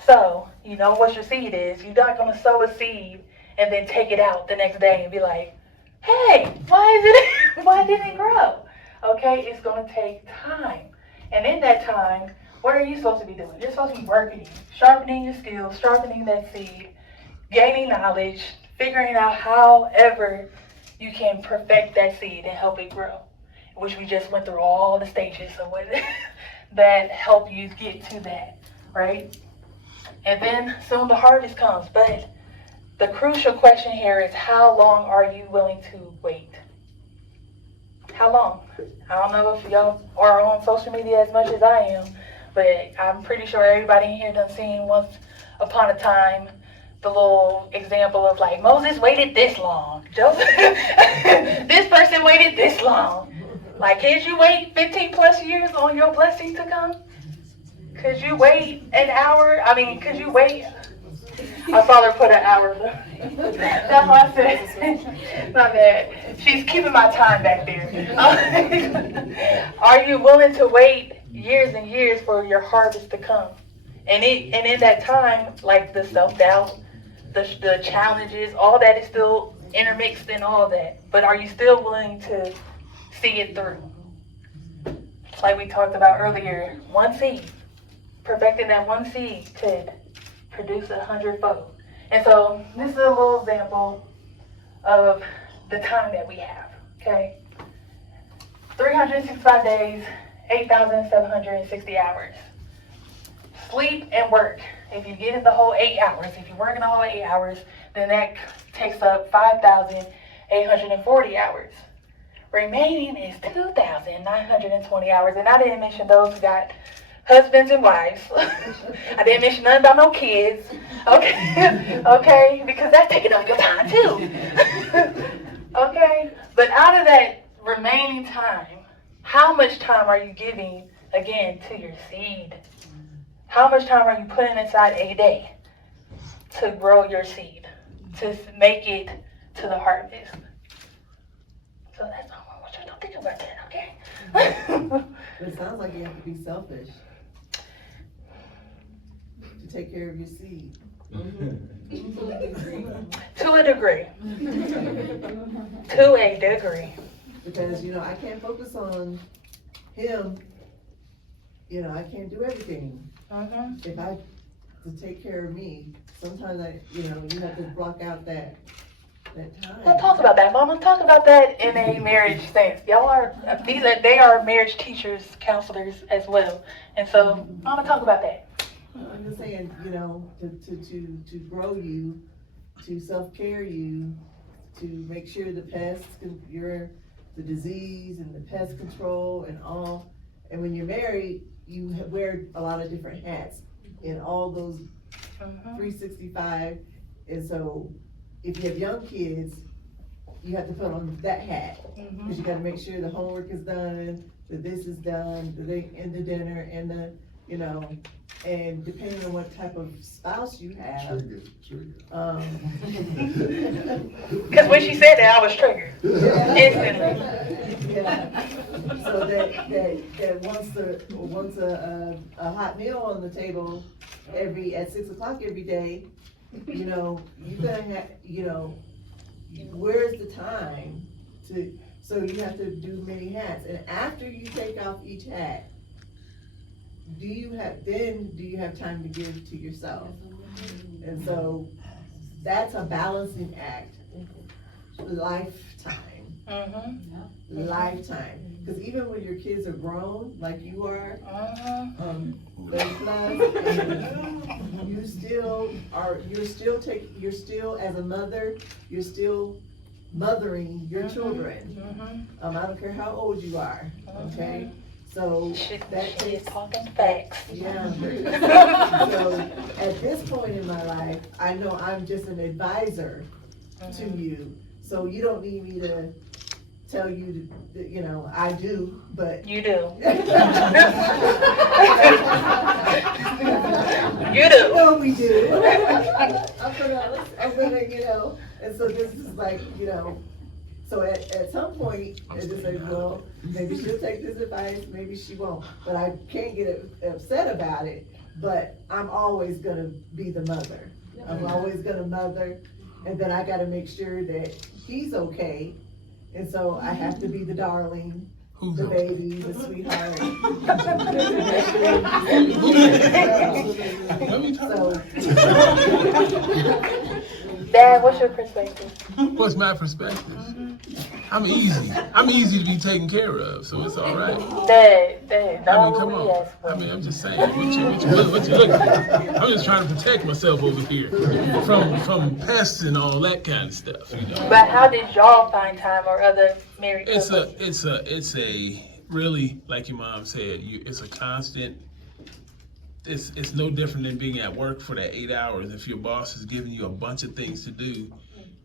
so you know what your seed is. You're not going to sow a seed and then take it out the next day and be like, hey, why didn't it grow? Okay, it's going to take time. And in that time, what are you supposed to be doing? You're supposed to be working, sharpening your skills, sharpening that seed, gaining knowledge, figuring out however you can perfect that seed and help it grow, which we just went through all the stages of what that help you get to that, right? And then soon the harvest comes. But the crucial question here is, how long are you willing to wait? How long? I don't know if y'all are on social media as much as I am, but I'm pretty sure everybody in here done seen once upon a time the little example of like, Moses waited this long. Joseph, this person waited this long. Like, could you wait 15 plus years on your blessing to come? Could you wait an hour? I mean, could you wait? I saw her put an hour. That's why I said, my bad. She's keeping my time back there. Are you willing to wait years and years for your harvest to come? And in that time, like the self-doubt, the challenges, all that is still intermixed in all that. But are you still willing to see it through? Like we talked about earlier, one seed, perfecting that one seed could produce 100-fold. And so this is a little example of the time that we have, okay? 365 days, 8,760 hours. Sleep and work. If you get in the whole 8 hours, if you're working the whole 8 hours, then that takes up 5,840 hours. Remaining is 2,920 hours. And I didn't mention those who got husbands and wives. I didn't mention nothing about no kids. Okay, okay, because that's taking up your time too. Okay, but out of that remaining time, how much time are you giving again to your seed? How much time are you putting inside a day to grow your seed, to make it to the harvest? So that's not what you're doing. don't think about that, okay? It sounds like you have to be selfish to take care of your seed. To a degree. To a degree. Because, you know, I can't focus on him, you know, I can't do everything. If I, to take care of me, sometimes you know, you have to block out that time. Well, talk about that, Mama. Talk about that in a marriage sense. They are marriage teachers, counselors as well. And so, Mama, talk about that. I'm just saying, you know, to grow you, to self-care you, to make sure the pests, the disease and the pest control and all. And when you're married, you wear a lot of different hats in all those 365. And so if you have young kids, you have to put on that hat. Because you gotta make sure the homework is done, that this is done, that they end the dinner, and the, you know, and depending on what type of spouse you have. Because when she said that, I was triggered. Instantly. Yeah. So that once a hot meal on the table at 6 o'clock every day, you know, you gotta have, you know, where's the time so you have to do many hats. And after you take off each hat, do you have time to give to yourself? And so that's a balancing act, lifetime. Lifetime. Because even when your kids are grown, like you are, 30 plus, you still as a mother, you're still mothering your children. I don't care how old you are, okay? So that she's talking facts. Yeah. So at this point in my life, I know I'm just an advisor to you. So you don't need me to tell you that, you know, I do, but. You do. You do. No, we do. I'm gonna, you know, and so this is like, you know, so at some point, it just like, well, maybe she'll take this advice, maybe she won't. But I can't get upset about it, but I'm always gonna be the mother. I'm always gonna mother, and then I gotta make sure that he's okay. And so I have to be the darling, the baby, the sweetheart. Dad, what's your perspective? What's my perspective? I'm easy to be taken care of, so it's all right. Dad, I mean, come on. I mean, I'm just saying, what you looking at? I'm just trying to protect myself over here from pests and all that kind of stuff, you know. But how did y'all find time, or other married couples? It's a really, like your mom said, it's a constant. It's no different than being at work for that 8 hours. If your boss is giving you a bunch of things to do,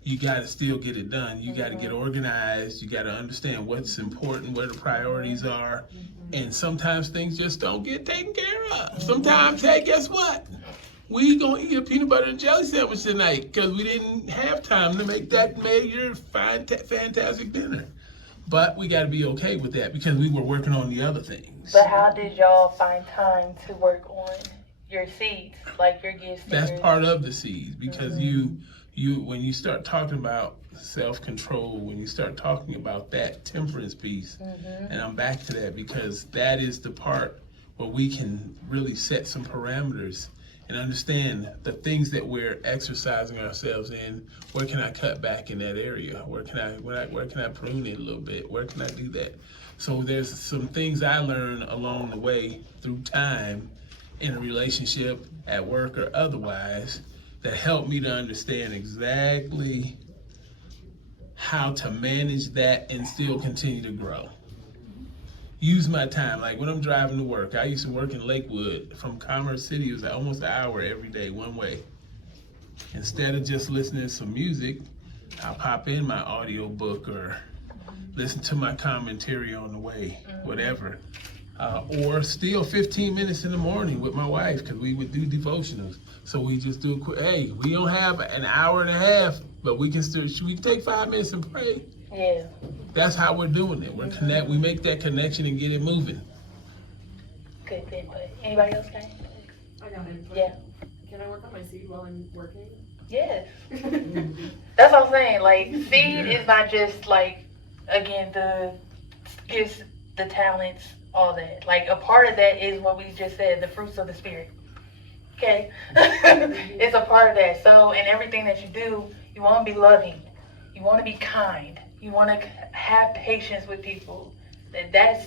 you gotta still get it done. You gotta get organized. You gotta understand what's important, where the priorities are. And sometimes things just don't get taken care of. Sometimes, hey, guess what? We gonna eat a peanut butter and jelly sandwich tonight because we didn't have time to make that major fantastic dinner. But we gotta be okay with that because we were working on the other things. But how did y'all find time to work on your seeds, like your gifts? That's part of the seeds because you when you start talking about self-control, when you start talking about that temperance piece, and I'm back to that because that is the part where we can really set some parameters and understand the things that we're exercising ourselves in. Where can I cut back in that area? Where can I prune it a little bit? Where can I do that? So there's some things I learned along the way through time in a relationship, at work or otherwise, that helped me to understand exactly how to manage that and still continue to grow. Use my time, like when I'm driving to work. I used to work in Lakewood. From Commerce City, it was almost an hour every day, one way. Instead of just listening to some music, I'll pop in my audio book or listen to my commentary on the way, whatever. Or still 15 minutes in the morning with my wife, because we would do devotionals. So we just do we don't have an hour and a half, but we can take 5 minutes and pray. Yeah. That's how we're doing it. We make that connection and get it moving. Good input. Anybody else got any? I got it. Yeah. Can I work on my seed while I'm working? Yes. That's what I'm saying. Like, seed is not just like, again, the gifts, the talents, all that. Like, a part of that is what we just said, the fruits of the spirit. Okay? It's a part of that. So, in everything that you do, you want to be loving. You want to be kind. You want to have patience with people. That's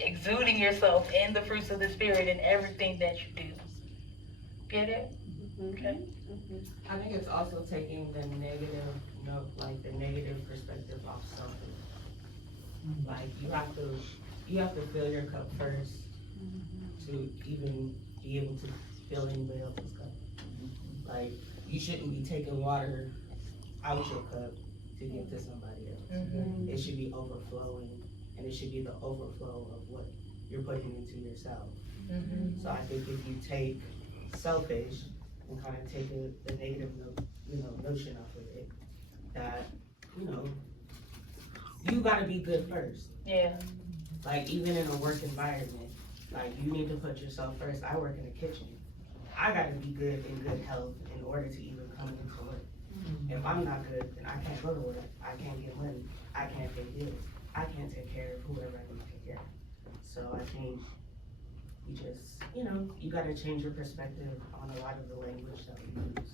exuding yourself in the fruits of the spirit in everything that you do. Get it? Okay. I think it's also taking the negative note, like the negative perspective off something. Like you have to fill your cup first to even be able to fill anybody else's cup. Like you shouldn't be taking water out your cup to give to somebody else. It should be overflowing, and it should be the overflow of what you're putting into yourself. So I think if you take selfish and kind of take the negative notion off of it, that you gotta be good first. Yeah. Like even in a work environment, like you need to put yourself first. I work in the kitchen. I gotta be good in good health in order to even come into work. If I'm not good, then I can't go to work. I can't get money. I can't pay bills. I can't take care of whoever I need to take care of. So I think you just, you gotta change your perspective on a lot of the language that we use.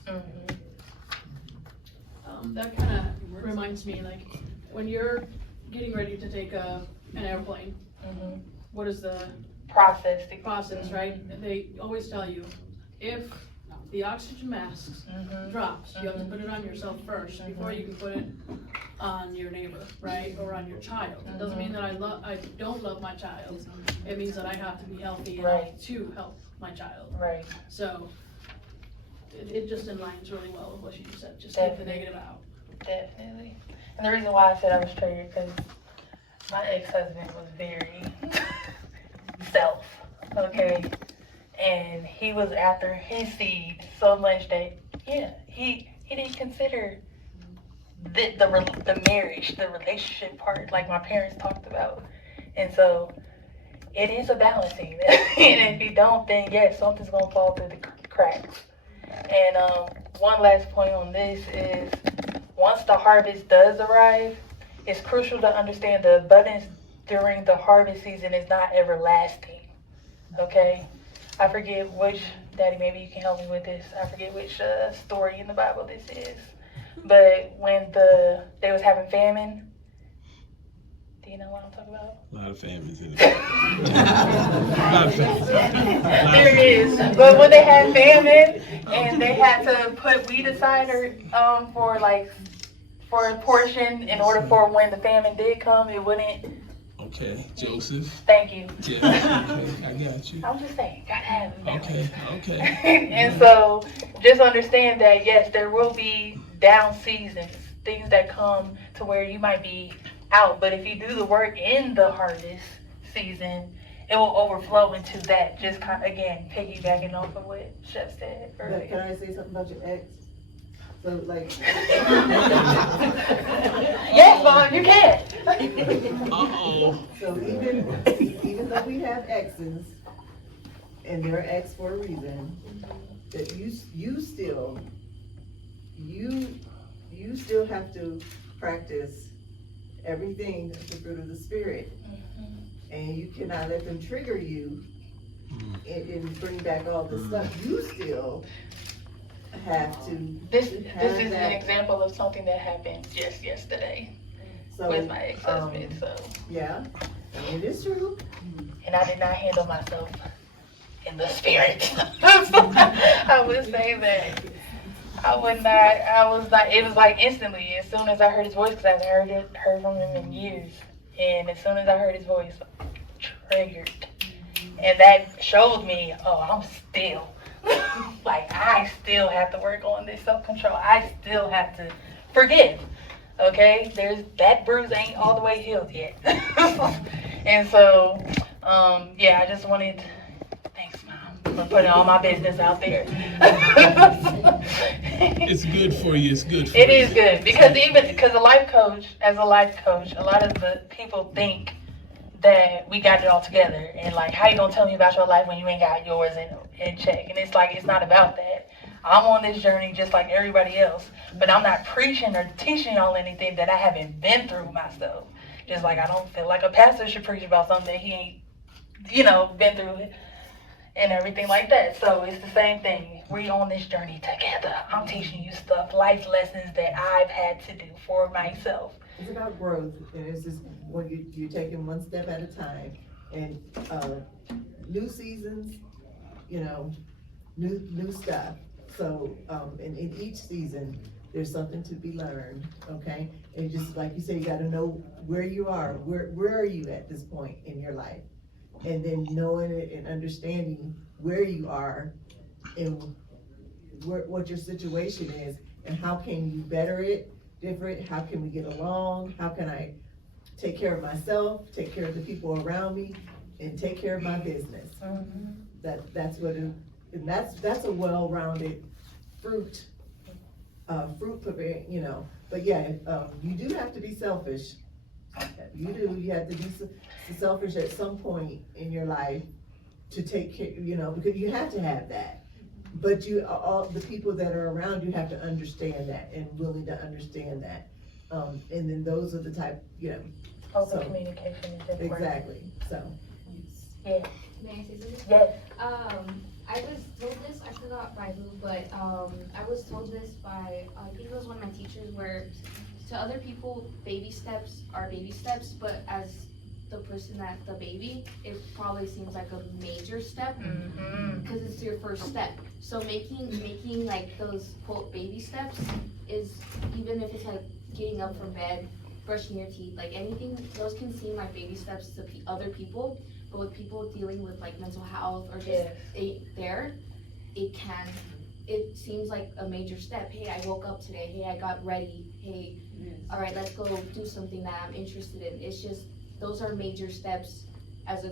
That kind of reminds me, like, when you're getting ready to take an airplane, what is the process, right? They always tell you, if the oxygen mask drops, you have to put it on yourself first before you can put it on your neighbor, right? Or on your child. It doesn't mean that I don't love my child. It means that I have to be healthy enough to help my child. Right. So it just aligns really well with what you just said. Just take the negative out. Definitely. And the reason why I said I was triggered, because my ex-husband was very self, okay? And he was after his seed so much that, he didn't consider the marriage, the relationship part, like my parents talked about. And so it is a balancing. And if you don't, then yes, something's going to fall through the cracks. And one last point on this is, once the harvest does arrive, it's crucial to understand the abundance during the harvest season is not everlasting. Okay? I forget which, Daddy, maybe you can help me with this. I forget which story in the Bible this is. But when they was having famine, do you know what I'm talking about? A lot of famines in it. A lot of famines. There it is. But when they had famine and they had to put wheat aside for a portion in order for when the famine did come, it wouldn't. Okay, Joseph. Thank you. Yeah, okay, I got you. I'm just saying, gotta have it. Okay. And so, just understand that yes, there will be down seasons, things that come to where you might be out, but if you do the work in the harvest season, it will overflow into that. Just kind of, again, piggybacking off of what Chef said earlier. Can I say something about your ex? So like. Yes, Mom, you can. So even though we have exes, and they're ex for a reason, that you still have to practice everything of the fruit of the spirit, and you cannot let them trigger you and bring back all the stuff. You still have to. This is an example of something that happened just yesterday with my ex-husband. Yeah, it is true. And I did not handle myself in the spirit. I would say that I was not. It was like instantly, as soon as I heard his voice, because I haven't heard from him in years, and as soon as I heard his voice, triggered, and that showed me, I'm still. Like, I still have to work on this self-control. I still have to forgive. Okay? That bruise ain't all the way healed yet. And so, I just wanted, thanks, Mom. I'm putting all my business out there. It's good for you. It's good for It you. is good because as a life coach, a lot of the people think that we got it all together and like, how you gonna tell me about your life when you ain't got yours in check? And it's like, it's not about that. I'm on this journey just like everybody else, but I'm not preaching or teaching y'all anything that I haven't been through myself. Just like I don't feel like a pastor should preach about something that he ain't, been through it and everything like that. So it's the same thing. We're on this journey together. I'm teaching you stuff, life lessons that I've had to do for myself. It's about growth, and it's just when you're taking one step at a time, and new seasons, new stuff. So, and in each season, there's something to be learned, okay? And just like you say, you gotta know where you are, where are you at this point in your life? And then knowing it and understanding where you are and what your situation is, and how can you better it, different, how can we get along, how can I take care of myself, take care of the people around me, and take care of my business. Mm-hmm. That's what it, and that's a well-rounded fruit prepare, but yeah, you do have to be selfish. You have to be selfish at some point in your life to take care, because you have to have that. But all the people that are around you have to understand that and willing to understand that. And then those are the type, Open communication is important. Exactly, so. Yeah. May I say something? Yes. I was told this, I forgot by who, but I was told this by, I think it was one of my teachers, where to other people, baby steps are baby steps, but as the person that's the baby, it probably seems like a major step, because it's your first step. So making like those quote baby steps is, even if it's like getting up from bed, brushing your teeth, like anything, those can seem like baby steps to other people, but with people dealing with like mental health or just it seems like a major step. Hey, I woke up today. Hey, I got ready. Hey, all right, let's go do something that I'm interested in. It's just, those are major steps. As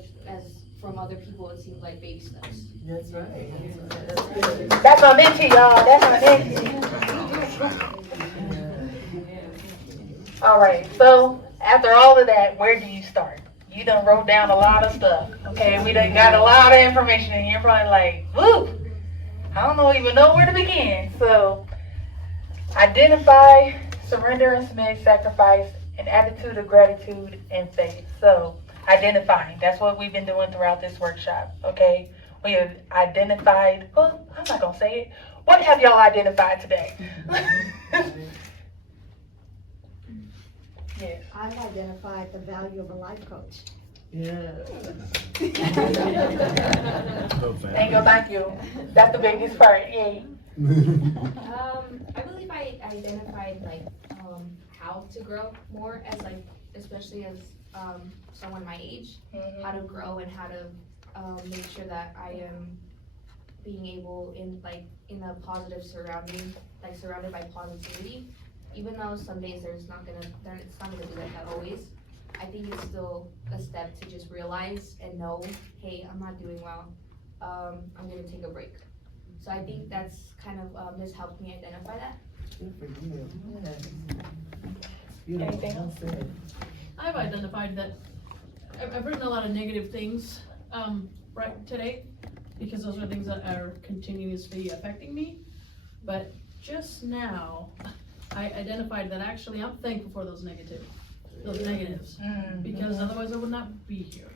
from other people, it seems like baby steps. That's right. That's my mentee, y'all. That's my mentee. All right, so after all of that, where do you start? You done wrote down a lot of stuff, okay? We done got a lot of information, and you're probably like, woo, I don't even know where to begin. So, identify, surrender and submit, sacrifice, an attitude of gratitude and faith. So, identifying, that's what we've been doing throughout this workshop, okay? We have identified, well, I'm not gonna say it. What have y'all identified today? Yes. I've identified the value of a life coach. Yeah. Thank you. That's the biggest part, yay. I believe I identified like how to grow more as like, especially as someone my age, how to grow and how to make sure that I am being able in a positive surrounding, like surrounded by positivity. Even though some days it's not gonna be like that always, I think it's still a step to just realize and know, hey, I'm not doing well, I'm gonna take a break. So I think that's kind of, this helped me identify that. Good for you. Yeah. Anything else? I've identified that I've written a lot of negative things right today, because those are things that are continuously affecting me. But just now, I identified that actually I'm thankful for those negatives, because otherwise I would not be here,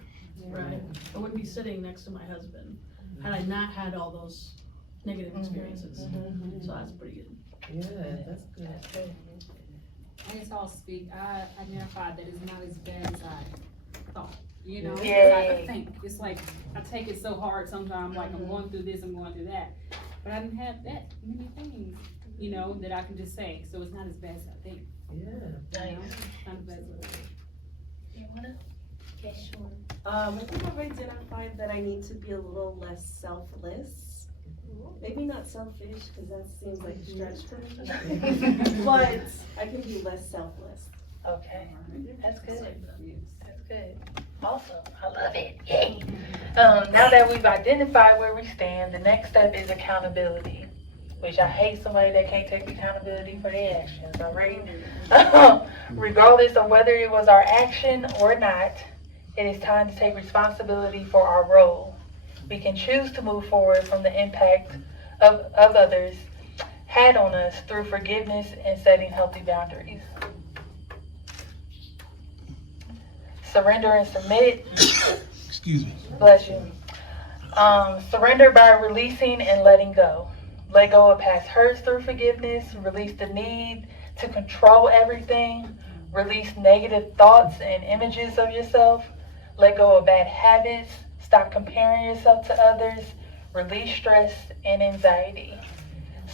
right? I wouldn't be sitting next to my husband had I not had all those negative experiences. So that's pretty good. Yeah, that's good. I guess I'll speak. I identified that it's not as bad as I thought. Yay. I think it's like I take it so hard sometimes. Like I'm going through this, I'm going through that, but I didn't have that many things, that I can just say. So it's not as bad as I think. Yeah. Nice. Not as bad as I think. You wanna? Okay, sure. I think I've identified that I need to be a little less selfless. Maybe not selfish, because that seems like a stretch for me. But I can be less selfless. Okay, that's good. That's good. Awesome. I love it. Yay. Now that we've identified where we stand, the next step is accountability, which I hate somebody that can't take accountability for their actions, all right? Regardless of whether it was our action or not, it is time to take responsibility for our role. We can choose to move forward from the impact of others had on us through forgiveness and setting healthy boundaries. Surrender and submit. Excuse me. Bless you. Surrender by releasing and letting go. Let go of past hurts through forgiveness. Release the need to control everything. Release negative thoughts and images of yourself. Let go of bad habits. Stop comparing yourself to others. Release stress and anxiety.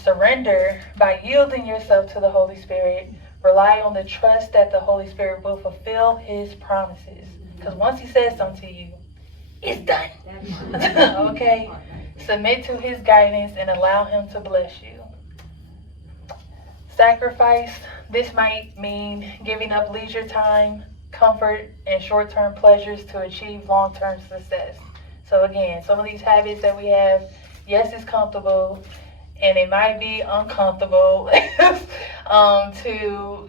Surrender by yielding yourself to the Holy Spirit. Rely on the trust that the Holy Spirit will fulfill His promises. Because once He says something to you, it's done. Okay? Submit to His guidance and allow Him to bless you. Sacrifice. This might mean giving up leisure time, comfort, and short-term pleasures to achieve long-term success. So again, some of these habits that we have, yes, it's comfortable, and it might be uncomfortable to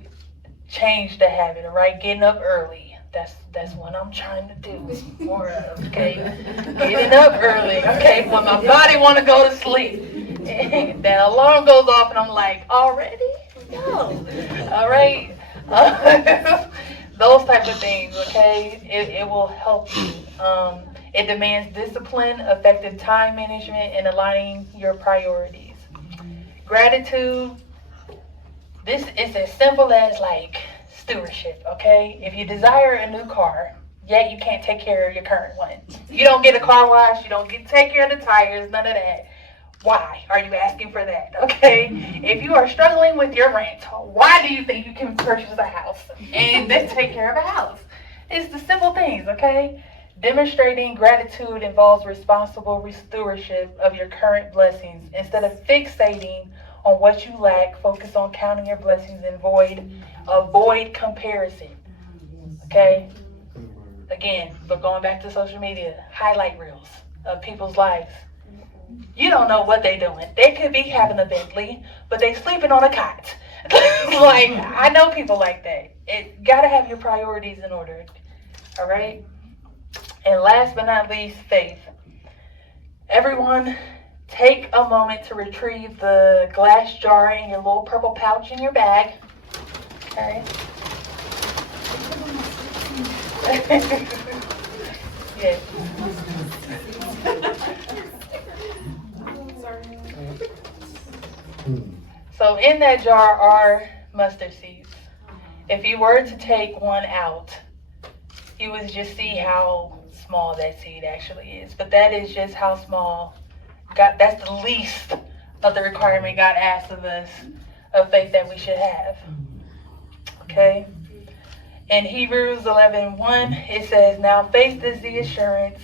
change the habit, all right? Getting up early. That's what I'm trying to do more of, okay? Getting up early, okay? When my body want to go to sleep. And that alarm goes off and I'm like, already? No. All right? Those types of things, okay? It will help you. It demands discipline, effective time management, and aligning your priorities. Gratitude. This is as simple as like stewardship, okay? If you desire a new car, yet you can't take care of your current one. You don't get a car wash, you don't get to take care of the tires, none of that. Why are you asking for that, okay? If you are struggling with your rent, why do you think you can purchase a house and then take care of a house? It's the simple things, okay? Demonstrating gratitude involves responsible stewardship of your current blessings. Instead of fixating on what you lack, focus on counting your blessings and avoid comparison. Okay? Again, but going back to social media, highlight reels of people's lives. You don't know what they're doing. They could be having a Bentley, but they sleeping on a cot. Like, I know people like that. It gotta have your priorities in order. All right? And last but not least, faith. Everyone, take a moment to retrieve the glass jar in your little purple pouch in your bag. Okay. Yes. So in that jar are mustard seeds. If you were to take one out, you would just see how small that seed actually is. But that is just how small. That's the least of the requirement God asks of us of faith that we should have. Okay? In Hebrews 11:1, it says, "Now faith is the assurance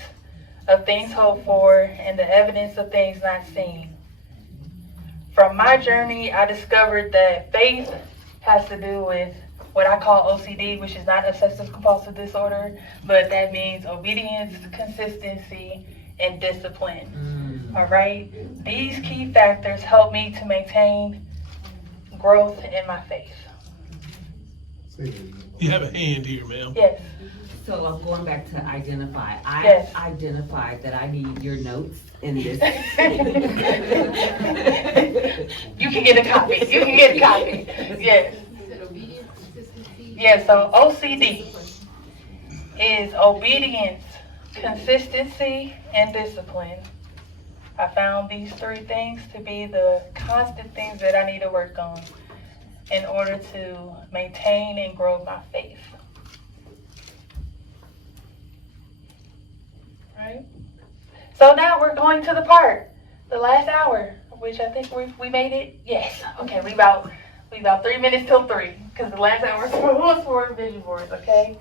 of things hoped for and the evidence of things not seen." From my journey, I discovered that faith has to do with what I call OCD, which is not obsessive compulsive disorder, but that means obedience, consistency, and discipline. All right? These key factors help me to maintain growth in my faith. You have a hand here, ma'am. Yes. So I'm going back to identify. Yes. I identified that I need your notes in this. You can get a copy. You can get a copy. Yes. Yeah, so OCD is obedience, consistency, and discipline. I found these three things to be the constant things that I need to work on in order to maintain and grow my faith. Right? So now we're going to the part, the last hour, which I think we made it. Yes. Okay, we about 3 minutes till 3, because the last hour was for vision boards, okay?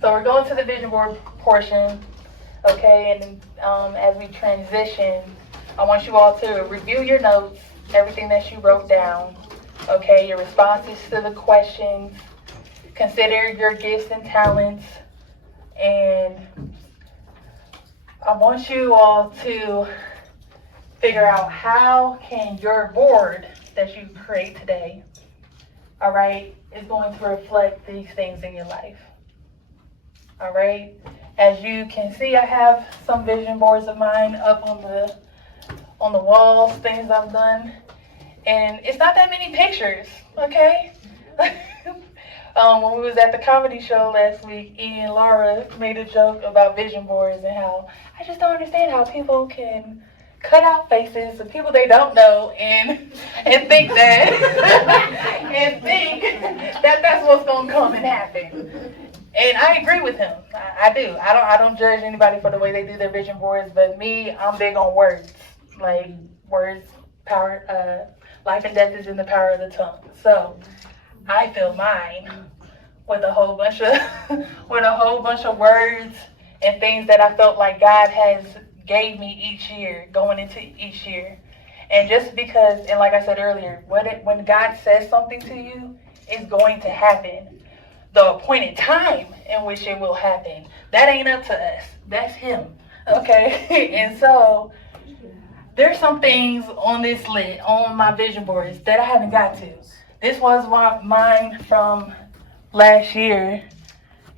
So we're going to the vision board portion, okay? And as we transition, I want you all to review your notes, everything that you wrote down, okay? Your responses to the questions. Consider your gifts and talents. And I want you all to figure out how can your board that you create today, all right, is going to reflect these things in your life. All right. As you can see, I have some vision boards of mine up on the walls, things I've done, and it's not that many pictures, okay? When we was at the comedy show last week, E and Laura made a joke about vision boards and how I just don't understand how people can cut out faces of people they don't know and think that that's what's gonna come and happen. And I agree with him. I do. I don't judge anybody for the way they do their vision boards, but me, I'm big on words. Like words, power. Life and death is in the power of the tongue. So I fill mine with a whole bunch of words and things that I felt like God has gave me each year, going into each year. And just because, and like I said earlier, when God says something to you, it's going to happen. The appointed time in which it will happen, that ain't up to us. That's Him. Okay? And so there's some things on this list, on my vision boards, that I haven't got to. This was mine from last year,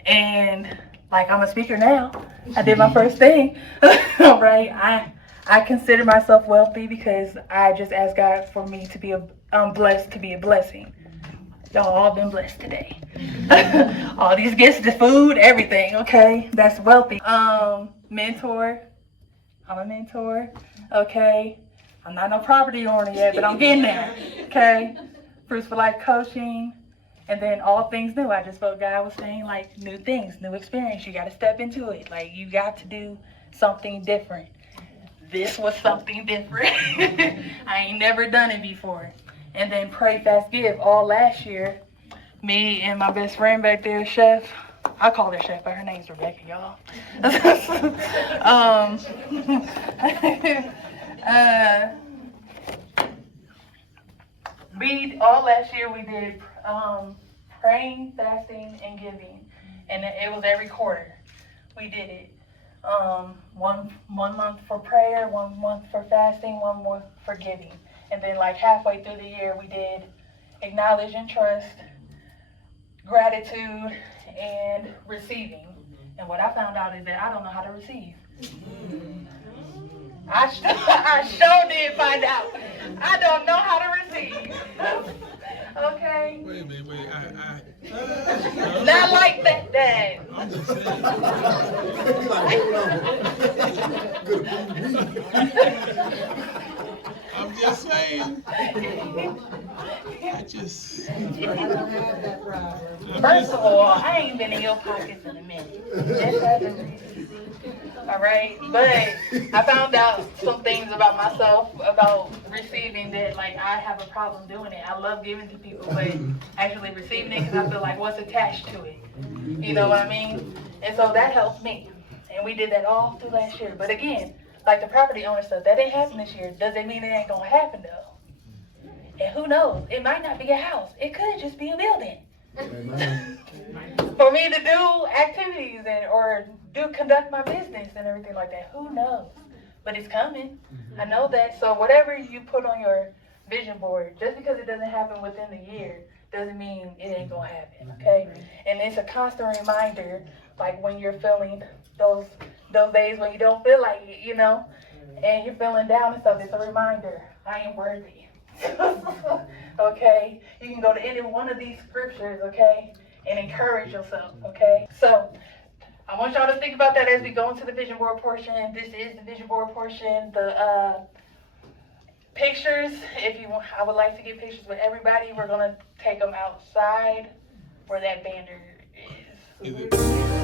and like I'm a speaker now. I did my first thing, right? I consider myself wealthy because I just asked God for me to be blessed to be a blessing. Y'all all been blessed today. All these gifts, the food, everything, okay? That's wealthy. Mentor. I'm a mentor, okay? I'm not no property owner yet, but I'm getting there, okay? Fruitful Life Coaching, and then all things new. I just felt God was saying, like, new things, new experience. You got to step into it. Like, you got to do something different. This was something different. I ain't never done it before. And then Pray, Fast, Give all last year. Me and my best friend back there, Chef. I call her Chef, but her name's Rebecca, y'all. All last year we did praying, fasting, and giving. And it was every quarter. We did it. One month for prayer, 1 month for fasting, 1 month for giving. And then like halfway through the year, we did acknowledge and trust, gratitude, and receiving. And what I found out is that I don't know how to receive. I sure did find out. I don't know how to receive. Okay? Wait a minute, Not like that, Dad. I'm just saying. I'm just saying. First of all, I ain't been in your pockets in a minute. All right, but I found out some things about myself, about receiving, that like I have a problem doing it. I love giving to people, but actually receiving it, because I feel like what's attached to it. You know what I mean? And so that helped me. And we did that all through last year. But again, like the property owner stuff, that didn't happen this year. Doesn't mean it ain't gonna happen though. And who knows? It might not be a house. It could just be a building. For me to do activities or conduct my business and everything like that. Who knows? But it's coming. I know that. So whatever you put on your vision board, just because it doesn't happen within the year, doesn't mean it ain't gonna happen, okay? And it's a constant reminder, like when you're feeling those days when you don't feel like it, you know, and you're feeling down and stuff, it's a reminder, I am worthy. Okay? You can go to any one of these scriptures, okay, and encourage yourself, okay? So I want y'all to think about that as we go into the vision board portion. This is the vision board portion. The pictures, if you want, I would like to get pictures with everybody. We're gonna take them outside where that banner is.